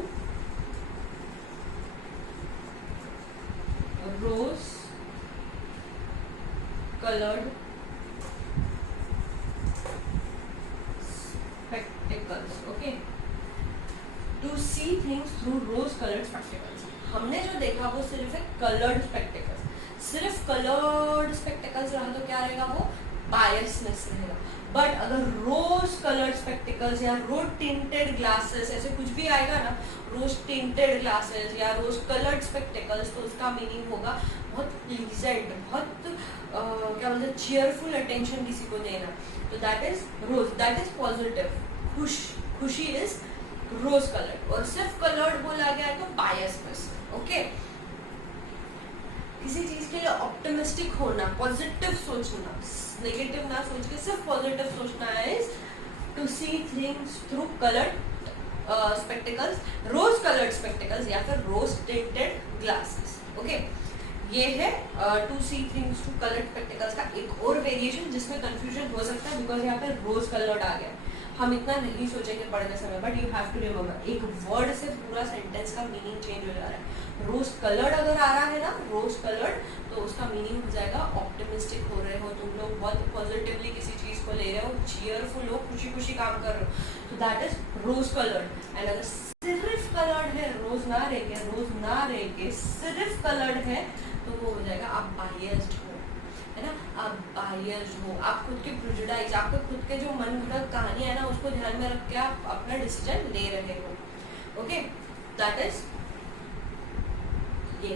rose coloured spectacles, okay? To see things through rose colored spectacles. हमने जो देखा वो सिर्फ है colored spectacles, सिर्फ colored spectacles रहा तो क्या रहेगा, वो biasness रहेगा। बट अगर rose colored spectacles या rose tinted glasses ऐसे कुछ भी आएगा ना, rose tinted glasses या rose colored spectacles, तो उसका मीनिंग होगा बहुत प्लीजेंट, बहुत क्या बोलते हैं, cheerful attention किसी को देना, तो that is rose, that is positive, खुशी इज रोज कलर्ड। और सिर्फ कलर्ड बोला गया है तो बायसनेस। ओके, किसी चीज के लिए ऑप्टिमिस्टिक होना, पॉजिटिव सोचना, नेगेटिव ना सोच के सिर्फ पॉजिटिव सोचना is to see things through coloured spectacles, rose coloured spectacles या फिर रोज टिंटेड ग्लासेस। ओके, ये है to see things through coloured spectacles का एक और वेरिएशन जिसमें कंफ्यूजन हो सकता है बिकॉज यहाँ पे रोज कलर्ड आ गया, हम इतना नहीं सोचेंगे पढ़ने समय, but you have to remember एक वर्ड से पूरा सेंटेंस का मीनिंग चेंज हो जा रहा है। रोज कलर्ड अगर आ रहा है ना, रोज कलर्ड, तो उसका मीनिंग हो जाएगा ऑप्टिमिस्टिक हो रहे हो तुम लोग, बहुत पॉजिटिवली किसी चीज को ले रहे हो, चीयरफुल हो, खुशी खुशी काम कर रहे हो, तो that is rose coloured. And अगर सिर्फ कलर्ड है, रोज ना रह के सिर्फ कलर्ड है, तो वो हो जाएगा आप बायस्ड हो, है ना, आप बायस्ड हो, आप खुद के प्रेजुडाइज, आपके खुद के जो मन घड़त कहानी है ना, उसको ध्यान में रख के आप अपना डिसीजन ले रहे हो। ओके, दैट इज ये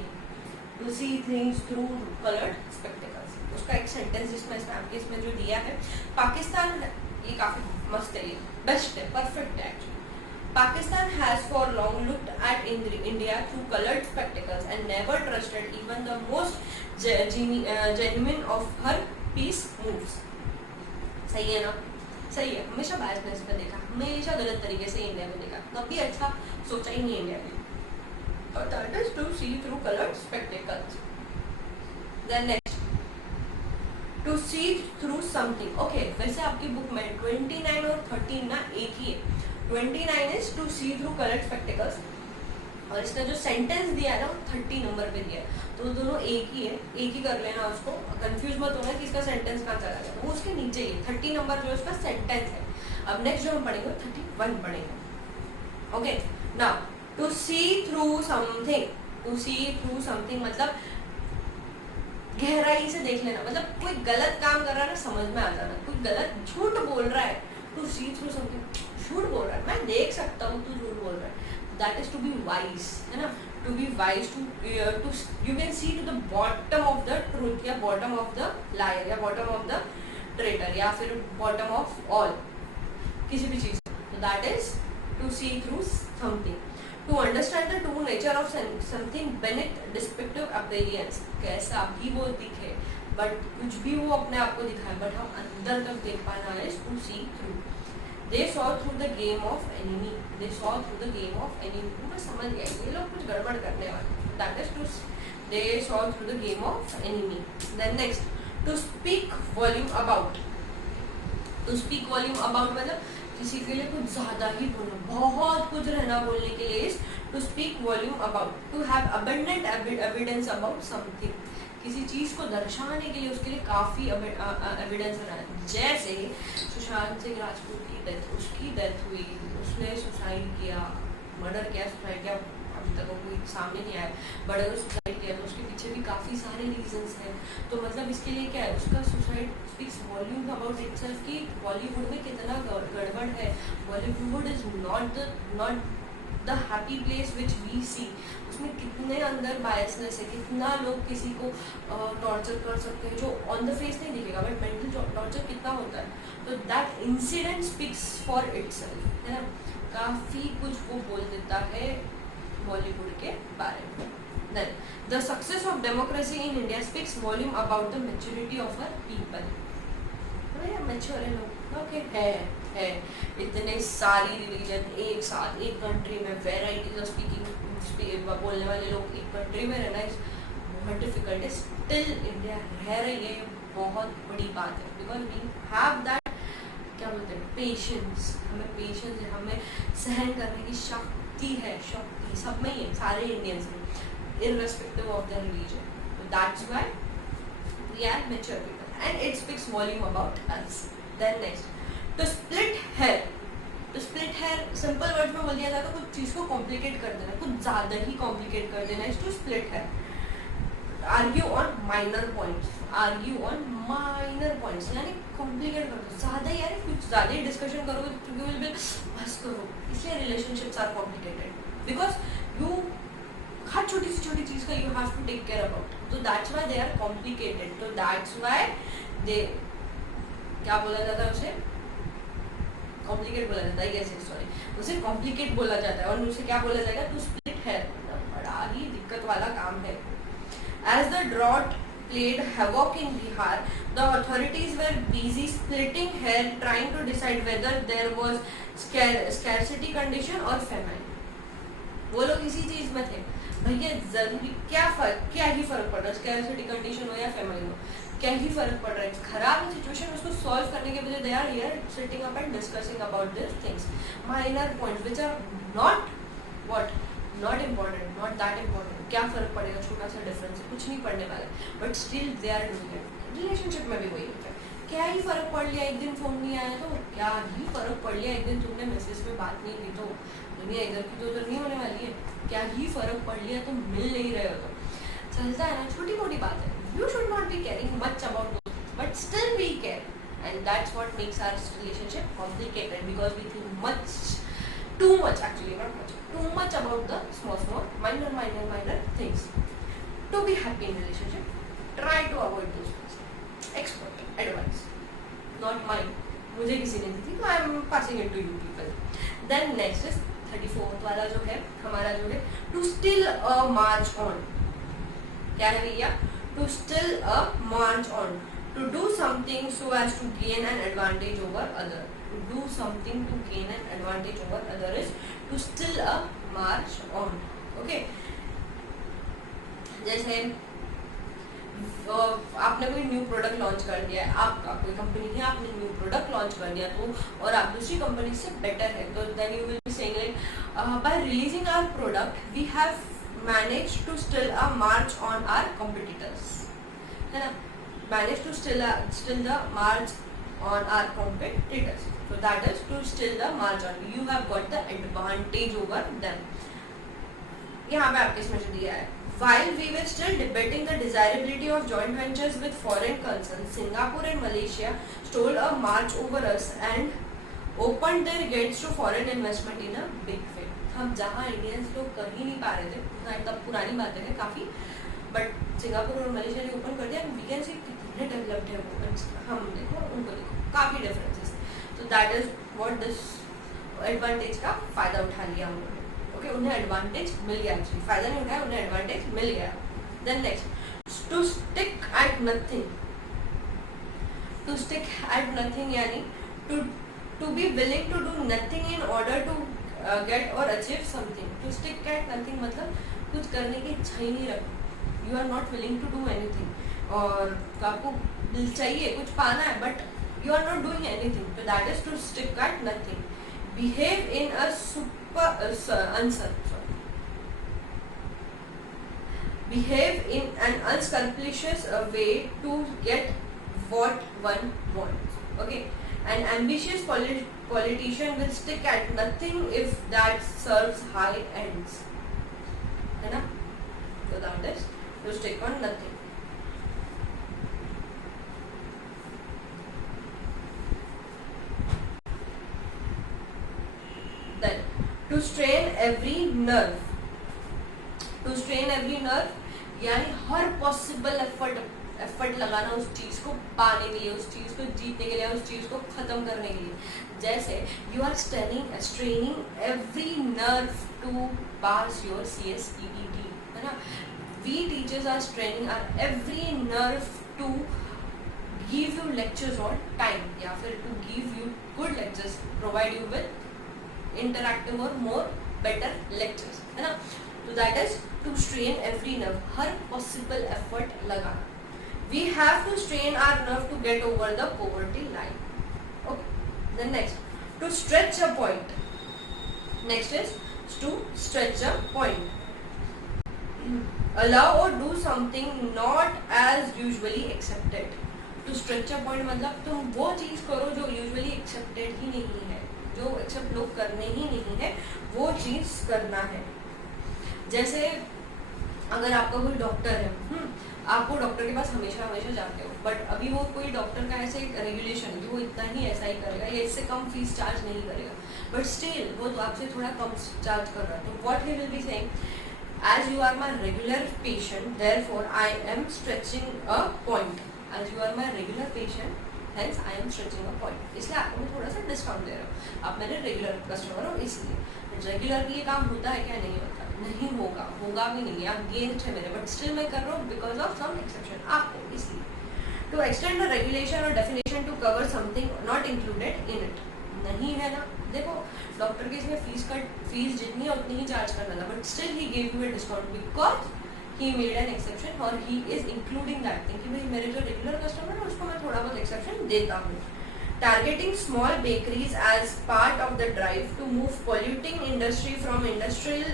to see things through coloured spectacles. उसका एक सेंटेंस जिसमें आपके इसमें जो दिया है, पाकिस्तान, ये काफी मस्त है, ये बेस्ट है, परफेक्ट है actually. Pakistan has for long looked at India through colored spectacles and never trusted even the most genuine of her peace moves. सही है ना, सही है, हमेशा बायसनेस में देखा, हमेशा गलत तरीके से इंडिया में देखा, कभी अच्छा सोचा ही नहीं इंडिया में, और that is to see through coloured spectacles. Then next, to see through something. Okay, वैसे आपकी बुक में 29 और 13 ना एक ही है। 29 is to see through coloured spectacles, और इसका जो सेंटेंस दिया है ना, 30 नंबर पे दिया है, तो दोनों एक ही है, एक ही कर लेना उसको, कंफ्यूज मत होना कि इसका सेंटेंस कहाँ चला गया, वो उसके नीचे ही 30 नंबर जो उसका सेंटेंस है। अब नेक्स्ट जो हम पढ़ेंगे 31 पढ़ेंगे। Okay, now to see through something, to see through something मतलब गहराई से देख लेना, मतलब कोई गलत काम कर रहा है ना, समझ में आ जाना, कोई गलत झूठ बोल रहा है, टू सी थ्रू समथिंग, झूठ बोल रहा है, मैं देख सकता हूँ तू झूठ बोल रहा है, that is to be wise, है ना, to be wise, to you can see to the bottom of the truth, या बॉटम ऑफ द लायर, या बॉटम ऑफ द ट्रेटर, या फिर बॉटम ऑफ ऑल किसी भी चीज, तो that is to see through something. To understand the true nature of something beneath deceptive appearance, कैसा भी वो दिखे, बट कुछ भी वो अपने आप को दिखाए, बट हम अंदर तक देख पाना है, to see through. They saw through the game of enemy. They saw through the game of enemy. मैं समझ गया ये लोग कुछ गड़बड़ करने वाले। That is to they saw through the game of enemy. Then next, to speak volume about. To speak volume about मतलब किसी के लिए कुछ ज़्यादा ही बोलना, बहुत कुछ रहना बोलने के लिए is to speak volume about. To have abundant evidence about something. किसी चीज़ को दर्शाने के लिए उसके लिए काफ़ी एविडेंस रहना है। जैसे सुशांत सिंह राजपूत की डेथ, उसकी डेथ हुई, उसने सुसाइड किया, मर्डर किया, सुसाइड किया, अभी तक वो कोई सामने नहीं आया, बट अगर सुसाइड किया तो उसके पीछे भी काफ़ी सारे रीजंस हैं। तो मतलब इसके लिए क्या है, उसका suicide speaks volume about itself कि बॉलीवुड में कितना गड़बड़ है। Bollywood is not the happy place which we see. उसमें कितने अंदर बायसनेस है, कितना लोग किसी को टॉर्चर कर सकते हैं जो ऑन द फेस नहीं दिखेगा, बट मेंटल टॉर्चर कितना होता है। तो that incident speaks for itself, है ना। काफ़ी कुछ वो बोल देता है बॉलीवुड के बारे में। Then the success of democracy in India speaks volume about the maturity of a people. Mature है लोग, ओके है। इतने सारी रिलीजन एक साथ एक कंट्री में, वेराइटीज ऑफ स्पीकिंग बोलने वाले लोग एक कंट्री में रहना इज बहुत डिफिकल्ट है। स्टिल इंडिया रह रही है, बहुत बड़ी बात है, बिकॉज वी हैव दैट, क्या बोलते हैं, पेशेंस। हमें पेशेंस है, हमें सहन करने की शक्ति है, शक्ति सब में ही है, सारे इंडियंस में, इररेस्पेक्टिव ऑफ द रिलीजन। तो that's why we are mature people and it speaks volume about us. Then next, to split hair. तो स्प्लिट हेयर सिंपल वर्ड में बोल दिया जाए तो कुछ चीज़ को कॉम्प्लिकेट कर देना, कुछ ज़्यादा ही कॉम्प्लिकेट कर देना is to split hair. Argue on minor points, argue on minor points, यानी कॉम्प्लिकेट कर दो ज़्यादा, यार कुछ ज़्यादा ही डिस्कशन करोगे तो यू विल बी बस करो। इसलिए relationships are complicated because you हर छोटी सी चीज़ का you have to take care about. तो that's why they are complicated. तो दैट्स वाई दे, क्या बोला जाता है उसे, कॉम्प्लिकेट बोला जाता है, यस सॉरी, उसे कॉम्प्लिकेट बोला जाता है। और उसे क्या बोला जाएगा, टू स्प्लिट हेयर, बड़ा ही दिक्कत वाला काम है। As the drought played havoc in Bihar, the authorities were busy splitting hair trying to decide whether there was scarcity condition or famine. वो लोग इसी चीज में थे, भैया जरूरी क्या ही फर्क पड़ रहा है, स्कैरसिटी कंडीशन हो या फेमाइन हो, क्या ही फर्क पड़ रहा है। खराब है सिचुएशन, उसको सॉल्व करने के बजाय they are here sitting up and discussing about this things, minor points which are not important, not that important. क्या फर्क पड़ेगा, छोटा सा डिफरेंस, कुछ नहीं पड़ने वाला, but still they are doing it. Relationship में भी वही होता है, क्या ही फर्क पड़ लिया, एक दिन फोन नहीं आया तो क्या ही फर्क पड़ लिया, एक दिन तुमने मैसेज में बात नहीं की तो दुनिया इधर की तो उधर नहीं होने वाली है, क्या ही फर्क पड़ लिया, तुम मिल नहीं रहे हो तो चलता है ना, छोटी मोटी बात है। You should not be caring much about but still we care, and that's what makes our relationship complicated because we think much, too much actually, not much, too much about the small minor things. To be happy in relationship, try to avoid those things. Expert advice, not mine, मुझे किसी ने दी थी, तो I am passing it to you people. Then next is 34th वाला जो है हमारा जो है, to still a march on। क्या है भैया, to still a march on, to do something so as to gain an advantage over other। To do something to gain an advantage over other is to still a march on, okay। जैसे आपने कोई new product launch कर दिया है, आपका कोई company है, आपने न्यू प्रोडक्ट लॉन्च कर दिया तो, और आप दूसरी कंपनी से बेटर है, तो then you will be saying like by releasing our product we have managed to steal a march on our competitors, है ना, manage to steal the march on our competitors, so that is to still the march on, you have got the advantage over them। यहाँ पे आपके इसमें जो दिया है, while we were still debating the desirability of joint ventures with foreign concerns, Singapore and Malaysia stole a march over us and opened their gates to foreign investment in a big way। हम जहाँ Indians लोग कर ही नहीं पा रहे थे, तब पुरानी बातें हैं काफ़ी, बट सिंगापुर और मलेशिया ने ओपन कर दिया, वी कैन सी कितने डेवलप्ड है वो, हम देखो उनको देखो, काफ़ी डिफरेंसेस। तो that is what this advantage का फ़ायदा उठा लिया हम लोगों ने, ओके, उन्हें एडवांटेज मिल गया, एक्चुअली फ़ायदा नहीं उठाया, उन्हें एडवांटेज मिल गया। Then next, to stick at nothing. To stick at nothing यानी to be willing to do nothing in order to get और achieve something. To stick at nothing मतलब कुछ करने की इच्छा ही नहीं रखना, you are not willing to do anything, और आपको चाहिए कुछ पाना है but you are not doing anything, so that is to stick at nothing। behave in a behave in an unscrupulous way to get what one wants, okay। an ambitious politician will stick at nothing if that serves high ends। है ना. So that is to stick on nothing. Then to strain every nerve. To strain every nerve यानी हर possible effort लगाना उस चीज को पाने के लिए, उस चीज को जीतने के लिए, उस चीज को खत्म करने के लिए. जैसे you are straining every nerve to pass your CSEET, है ना. We teachers are straining our every nerve to give you lectures on time, या फिर to give you good lectures, provide you with interactive or more better lectures, है ना. So that is to strain every nerve, her possible effort लगाना. We have to strain our nerve to get over the poverty line. Okay. Then next, to stretch a point. Next is to stretch a point. Allow or do something not as usually accepted. To stretch a point मतलब तुम वो चीज़ करो जो usually accepted ही नहीं है, जो accept लोग करने ही नहीं है, वो चीज़ करना है. जैसे अगर आपका कोई डॉक्टर है, आप वो डॉक्टर के पास हमेशा हमेशा जाते हो, बट अभी वो कोई डॉक्टर का ऐसे एक रेगुलेशन है कि वो इतना ही ऐसा ही करेगा या इससे कम फीस चार्ज नहीं करेगा, बट स्टिल वो तो आपसे थोड़ा कम चार्ज कर रहा है. तो what he will be saying, as you are my regular patient, therefore I am stretching a point. As you are my regular patient, hence I am stretching a point. इसलिए आपको मैं थोड़ा सा डिस्काउंट दे रहा हूँ, आप मेरे रेगुलर कस्टमर हो इसलिए. रेगुलर भी ये काम होता है क्या? नहीं होता, नहीं होगा, होगा भी नहीं, अगेंस्ट है मेरे, बट स्टिल मैं कर रहा हूँ बिकॉज ऑफ सम एक्सेप्शन आपको, इसलिए. टू एक्सटेंड द रेगुलेशन और definition to cover something not included in it. नहीं है ना, देखो डॉक्टर के इसमें फीस जितनी है उतनी ही चार्ज करना था, but still he gave you a discount because he made an exception और he is including that thing कि भाई मेरे जो रेगुलर कस्टमर है उसको मैं थोड़ा बहुत एक्सेप्शन देता हूँ. Targeting small bakeries as part of the drive to move polluting industry from industrial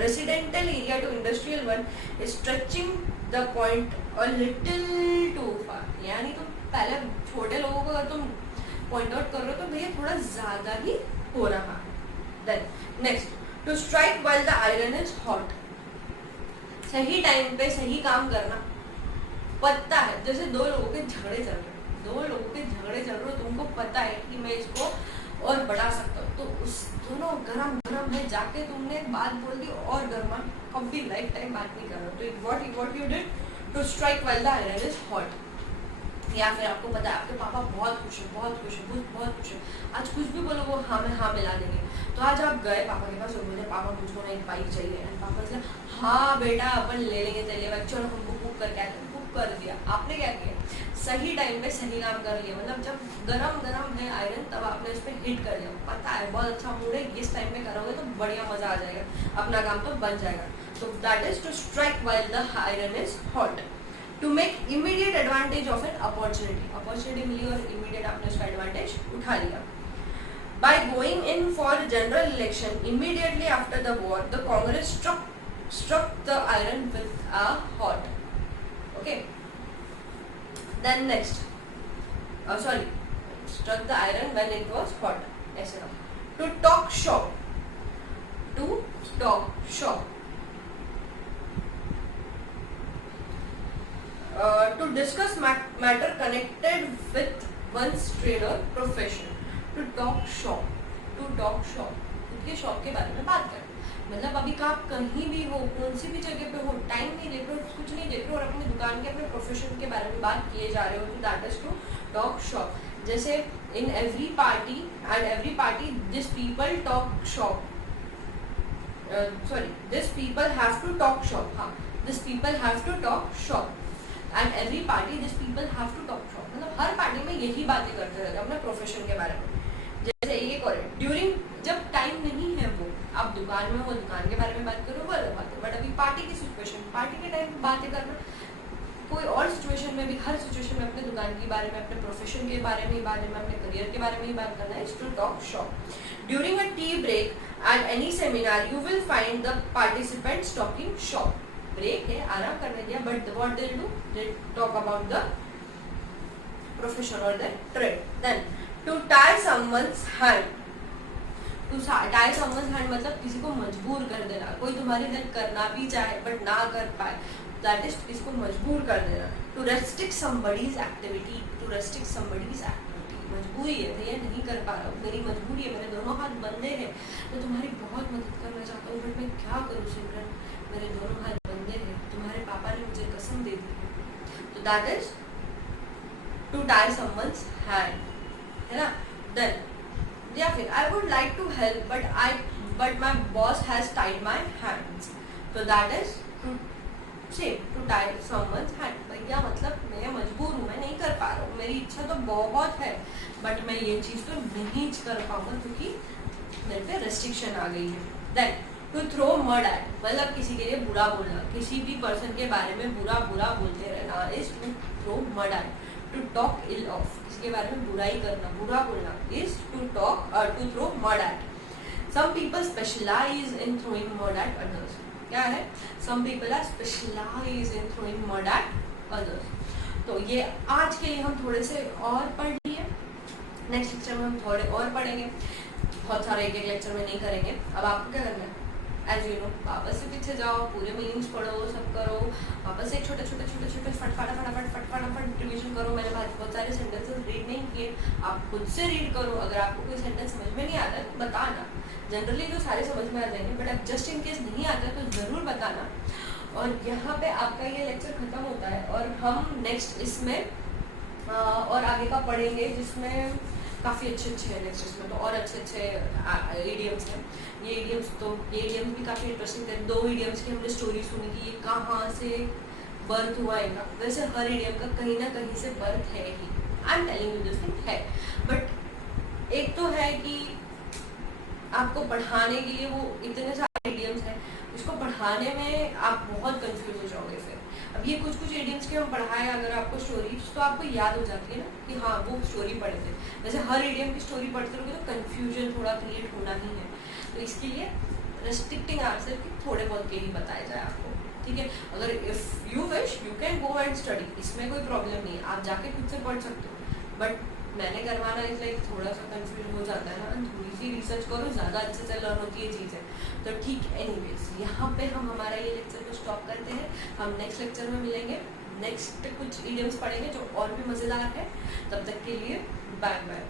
residential area to industrial one is stretching the point a little too far. यानी तुम पहले छोटे लोगों को अगर तुम पॉइंट आउट कर रहे हो तो भैया थोड़ा ज़्यादा ही हो रहा है. Then next, to strike while the iron is hot. सही टाइम पे सही काम करना. पता है जैसे दो लोगों के झगड़े चल रहे, तुमको पता है कि मैं इसको और बढ़ा सकता हूँ, तो उस दोनों गरम है, जाके तुमने बात बोल दी और गर्मा, कभी लाइफ टाइम बात नहीं कर रहा. तो what you did to strike while the iron is hot. या फिर आपको पता है आपके पापा बहुत खुश है, आज कुछ भी बोलो वो हाँ में हाँ मिला देंगे. तो आज आप गए पापा के पास और बोले पापा मुझको ना एक बाइक चाहिए, पापा बोले हाँ बेटा अपन ले लेंगे, चलिए चलो हमको बुक करके आते हैं. बुक कर दिया, आपने क्या किया? सही टाइम पे सही काम कर लिया. मतलब जब गरम है आयरन तब आपने उस पर हिट कर दिया. पता है बहुत अच्छा मूड है, इस टाइम पे करोगे तो बढ़िया मजा आ जाएगा, अपना काम तो बन जाएगा. तो that is to strike while the iron is hot. To make immediate advantage of an opportunity मिली और इमीडिएट आपने उसका एडवांटेज उठा लिया. By going in for general election immediately after the war, the Congress struck the iron with a hot. Okay. Then next, struck the iron when it was hot. ऐसे ना. To talk shop. To discuss matter connected with one's trade or profession. To talk shop. खुद के shop के बारे में बात करें. मतलब अभी का आप कहीं भी हो, कौन सी भी जगह पे हो, टाइम नहीं देख रहे हो, कुछ नहीं देख रहे हो और अपनी दुकान के अपने प्रोफेशन के बारे में बात किए जा रहे हो, तो that is to talk shop. जैसे in every party this people talk shop. This people have to talk shop. हाँ, this people have to talk shop. And every party this people have to talk shop. मतलब हर party में यही बातें करते रहते हैं अपने प्रोफेशन के बारे में. जैसे ये करें ड्यूरिंग, जब टाइम नहीं है वो आप दुकान में हो, दुकान के बारे में बात करो वो अलग बात है, बट अभी पार्टी की सिचुएशन, पार्टी के टाइम बातें करना. कोई और सिचुएशन में भी, हर सिचुएशन में अपने दुकान के बारे में, अपने प्रोफेशन के बारे में अपने करियर के बारे में ही बात करना है. Is to talk shop. During a tea break at any seminar you will find the participants talking shop. Break है, आराम करने दिया, but what they do, they talk about the profession और the trade. Then to tie someone's hand. To tie someone's hand मतलब किसी को मजबूर कर देना, कोई तुम्हारी हेल्प करना भी चाहे बट ना कर पाए, दैट इज किसी को मजबूर कर देना। To restrict somebody's activity, to restrict somebody's activity, मजबूरी है भैया नहीं कर पा रहा हूँ, मेरी मजबूरी है, मेरे दोनों हाथ बंधे हैं, मैं तुम्हारी बहुत मदद करना चाहता हूँ बट मैं क्या करूँ सिमरन, मेरे दोनों हाथ बंधे हैं, तुम्हारे पापा ने मुझे कसम दे दी है। तो that is to tie someone's hand, है ना। देन या फिर I would like to help but my boss has tied my hands, तो that is to tie someone's hand. भैया मतलब मैं मजबूर हूँ, मैं नहीं कर पा रहा हूँ, मेरी इच्छा तो बहुत है बट मैं ये चीज़ तो नहीं कर पाऊंगा क्योंकि मेरे पे रेस्ट्रिक्शन आ गई है। Then to throw mud at, मतलब किसी के लिए बुरा बोलना, किसी भी पर्सन के बारे में बुरा बोलते रहना is to throw mud at. To talk ill of, किसी के बारे में बुराई करना, बुरा बोलना is to throw mud at. Some people specialize in throwing mud at others, क्या है, some people are specialize in throwing mud at others. तो ये आज के लिए हम थोड़े से और पढ़ लिए, नेक्स्ट लेक्चर में हम थोड़े और पढ़ेंगे, बहुत सारे एक एक लेक्चर में नहीं करेंगे। अब आपको क्या करना है, एज यू नो वापस से पीछे जाओ, पूरे मीनिंग्स पढ़ो, सब करो, वापस से छोटे फटाफट रिविजन करो। मैंने बहुत सारे सेंटेंसेस रीड नहीं किए, आप खुद से रीड करो। अगर आपको कोई सेंटेंस समझ में नहीं आता है तो बताना, जनरली तो सारे समझ में आ जाएंगे बट अब जस्ट इन केस नहीं आता तो ज़रूर बताना। और यहाँ पे आपका ये लेक्चर ख़त्म होता है और हम नेक्स्ट इसमें और आगे का पढ़ेंगे जिसमें काफ़ी अच्छे हैं नेक्स्ट इसमें, तो और अच्छे इडियम्स हैं। ये इडियम्स भी काफ़ी इंटरेस्टिंग थे। 2 इडियम्स की हमने स्टोरी सुनी कि ये कहाँ से बर्थ हुआ इनका, वैसे हर इडियम का कहीं ना कहीं से बर्थ है ही, I am telling you this thing है। बट एक तो है कि आपको पढ़ाने के लिए वो इतने सारे इडियम्स हैं, इसको पढ़ाने में आप बहुत कंफ्यूज हो जाओगे। फिर अब ये कुछ इडियम्स के हम पढ़ाए अगर आपको स्टोरीज तो आपको याद हो जाती है ना कि हाँ वो स्टोरी पढ़े थे। वैसे हर इडियम की स्टोरी पढ़ते रहोगे तो कन्फ्यूजन थोड़ा क्रिएट होना ही है, तो इसके लिए रेस्ट्रिक्टिंग आंसर कि थोड़े बहुत के ही बताए जाए आपको, ठीक है। अगर if you wish you can go and study, इसमें कोई प्रॉब्लम नहीं है, आप जाके खुद से पढ़ सकते हो। बट मैंने करवाना इस लाइक थोड़ा सा कंफ्यूजन हो जाता है ना, थोड़ी सी रिसर्च करो, ज़्यादा अच्छे से लर्न होती है चीज़ें। तो ठीक, एनीवेज यहाँ पे हम हमारा ये लेक्चर को स्टॉप करते हैं। हम नेक्स्ट लेक्चर में मिलेंगे, नेक्स्ट कुछ इडियम्स पढ़ेंगे जो और भी मज़ेदार है। तब तक के लिए बाय बाय।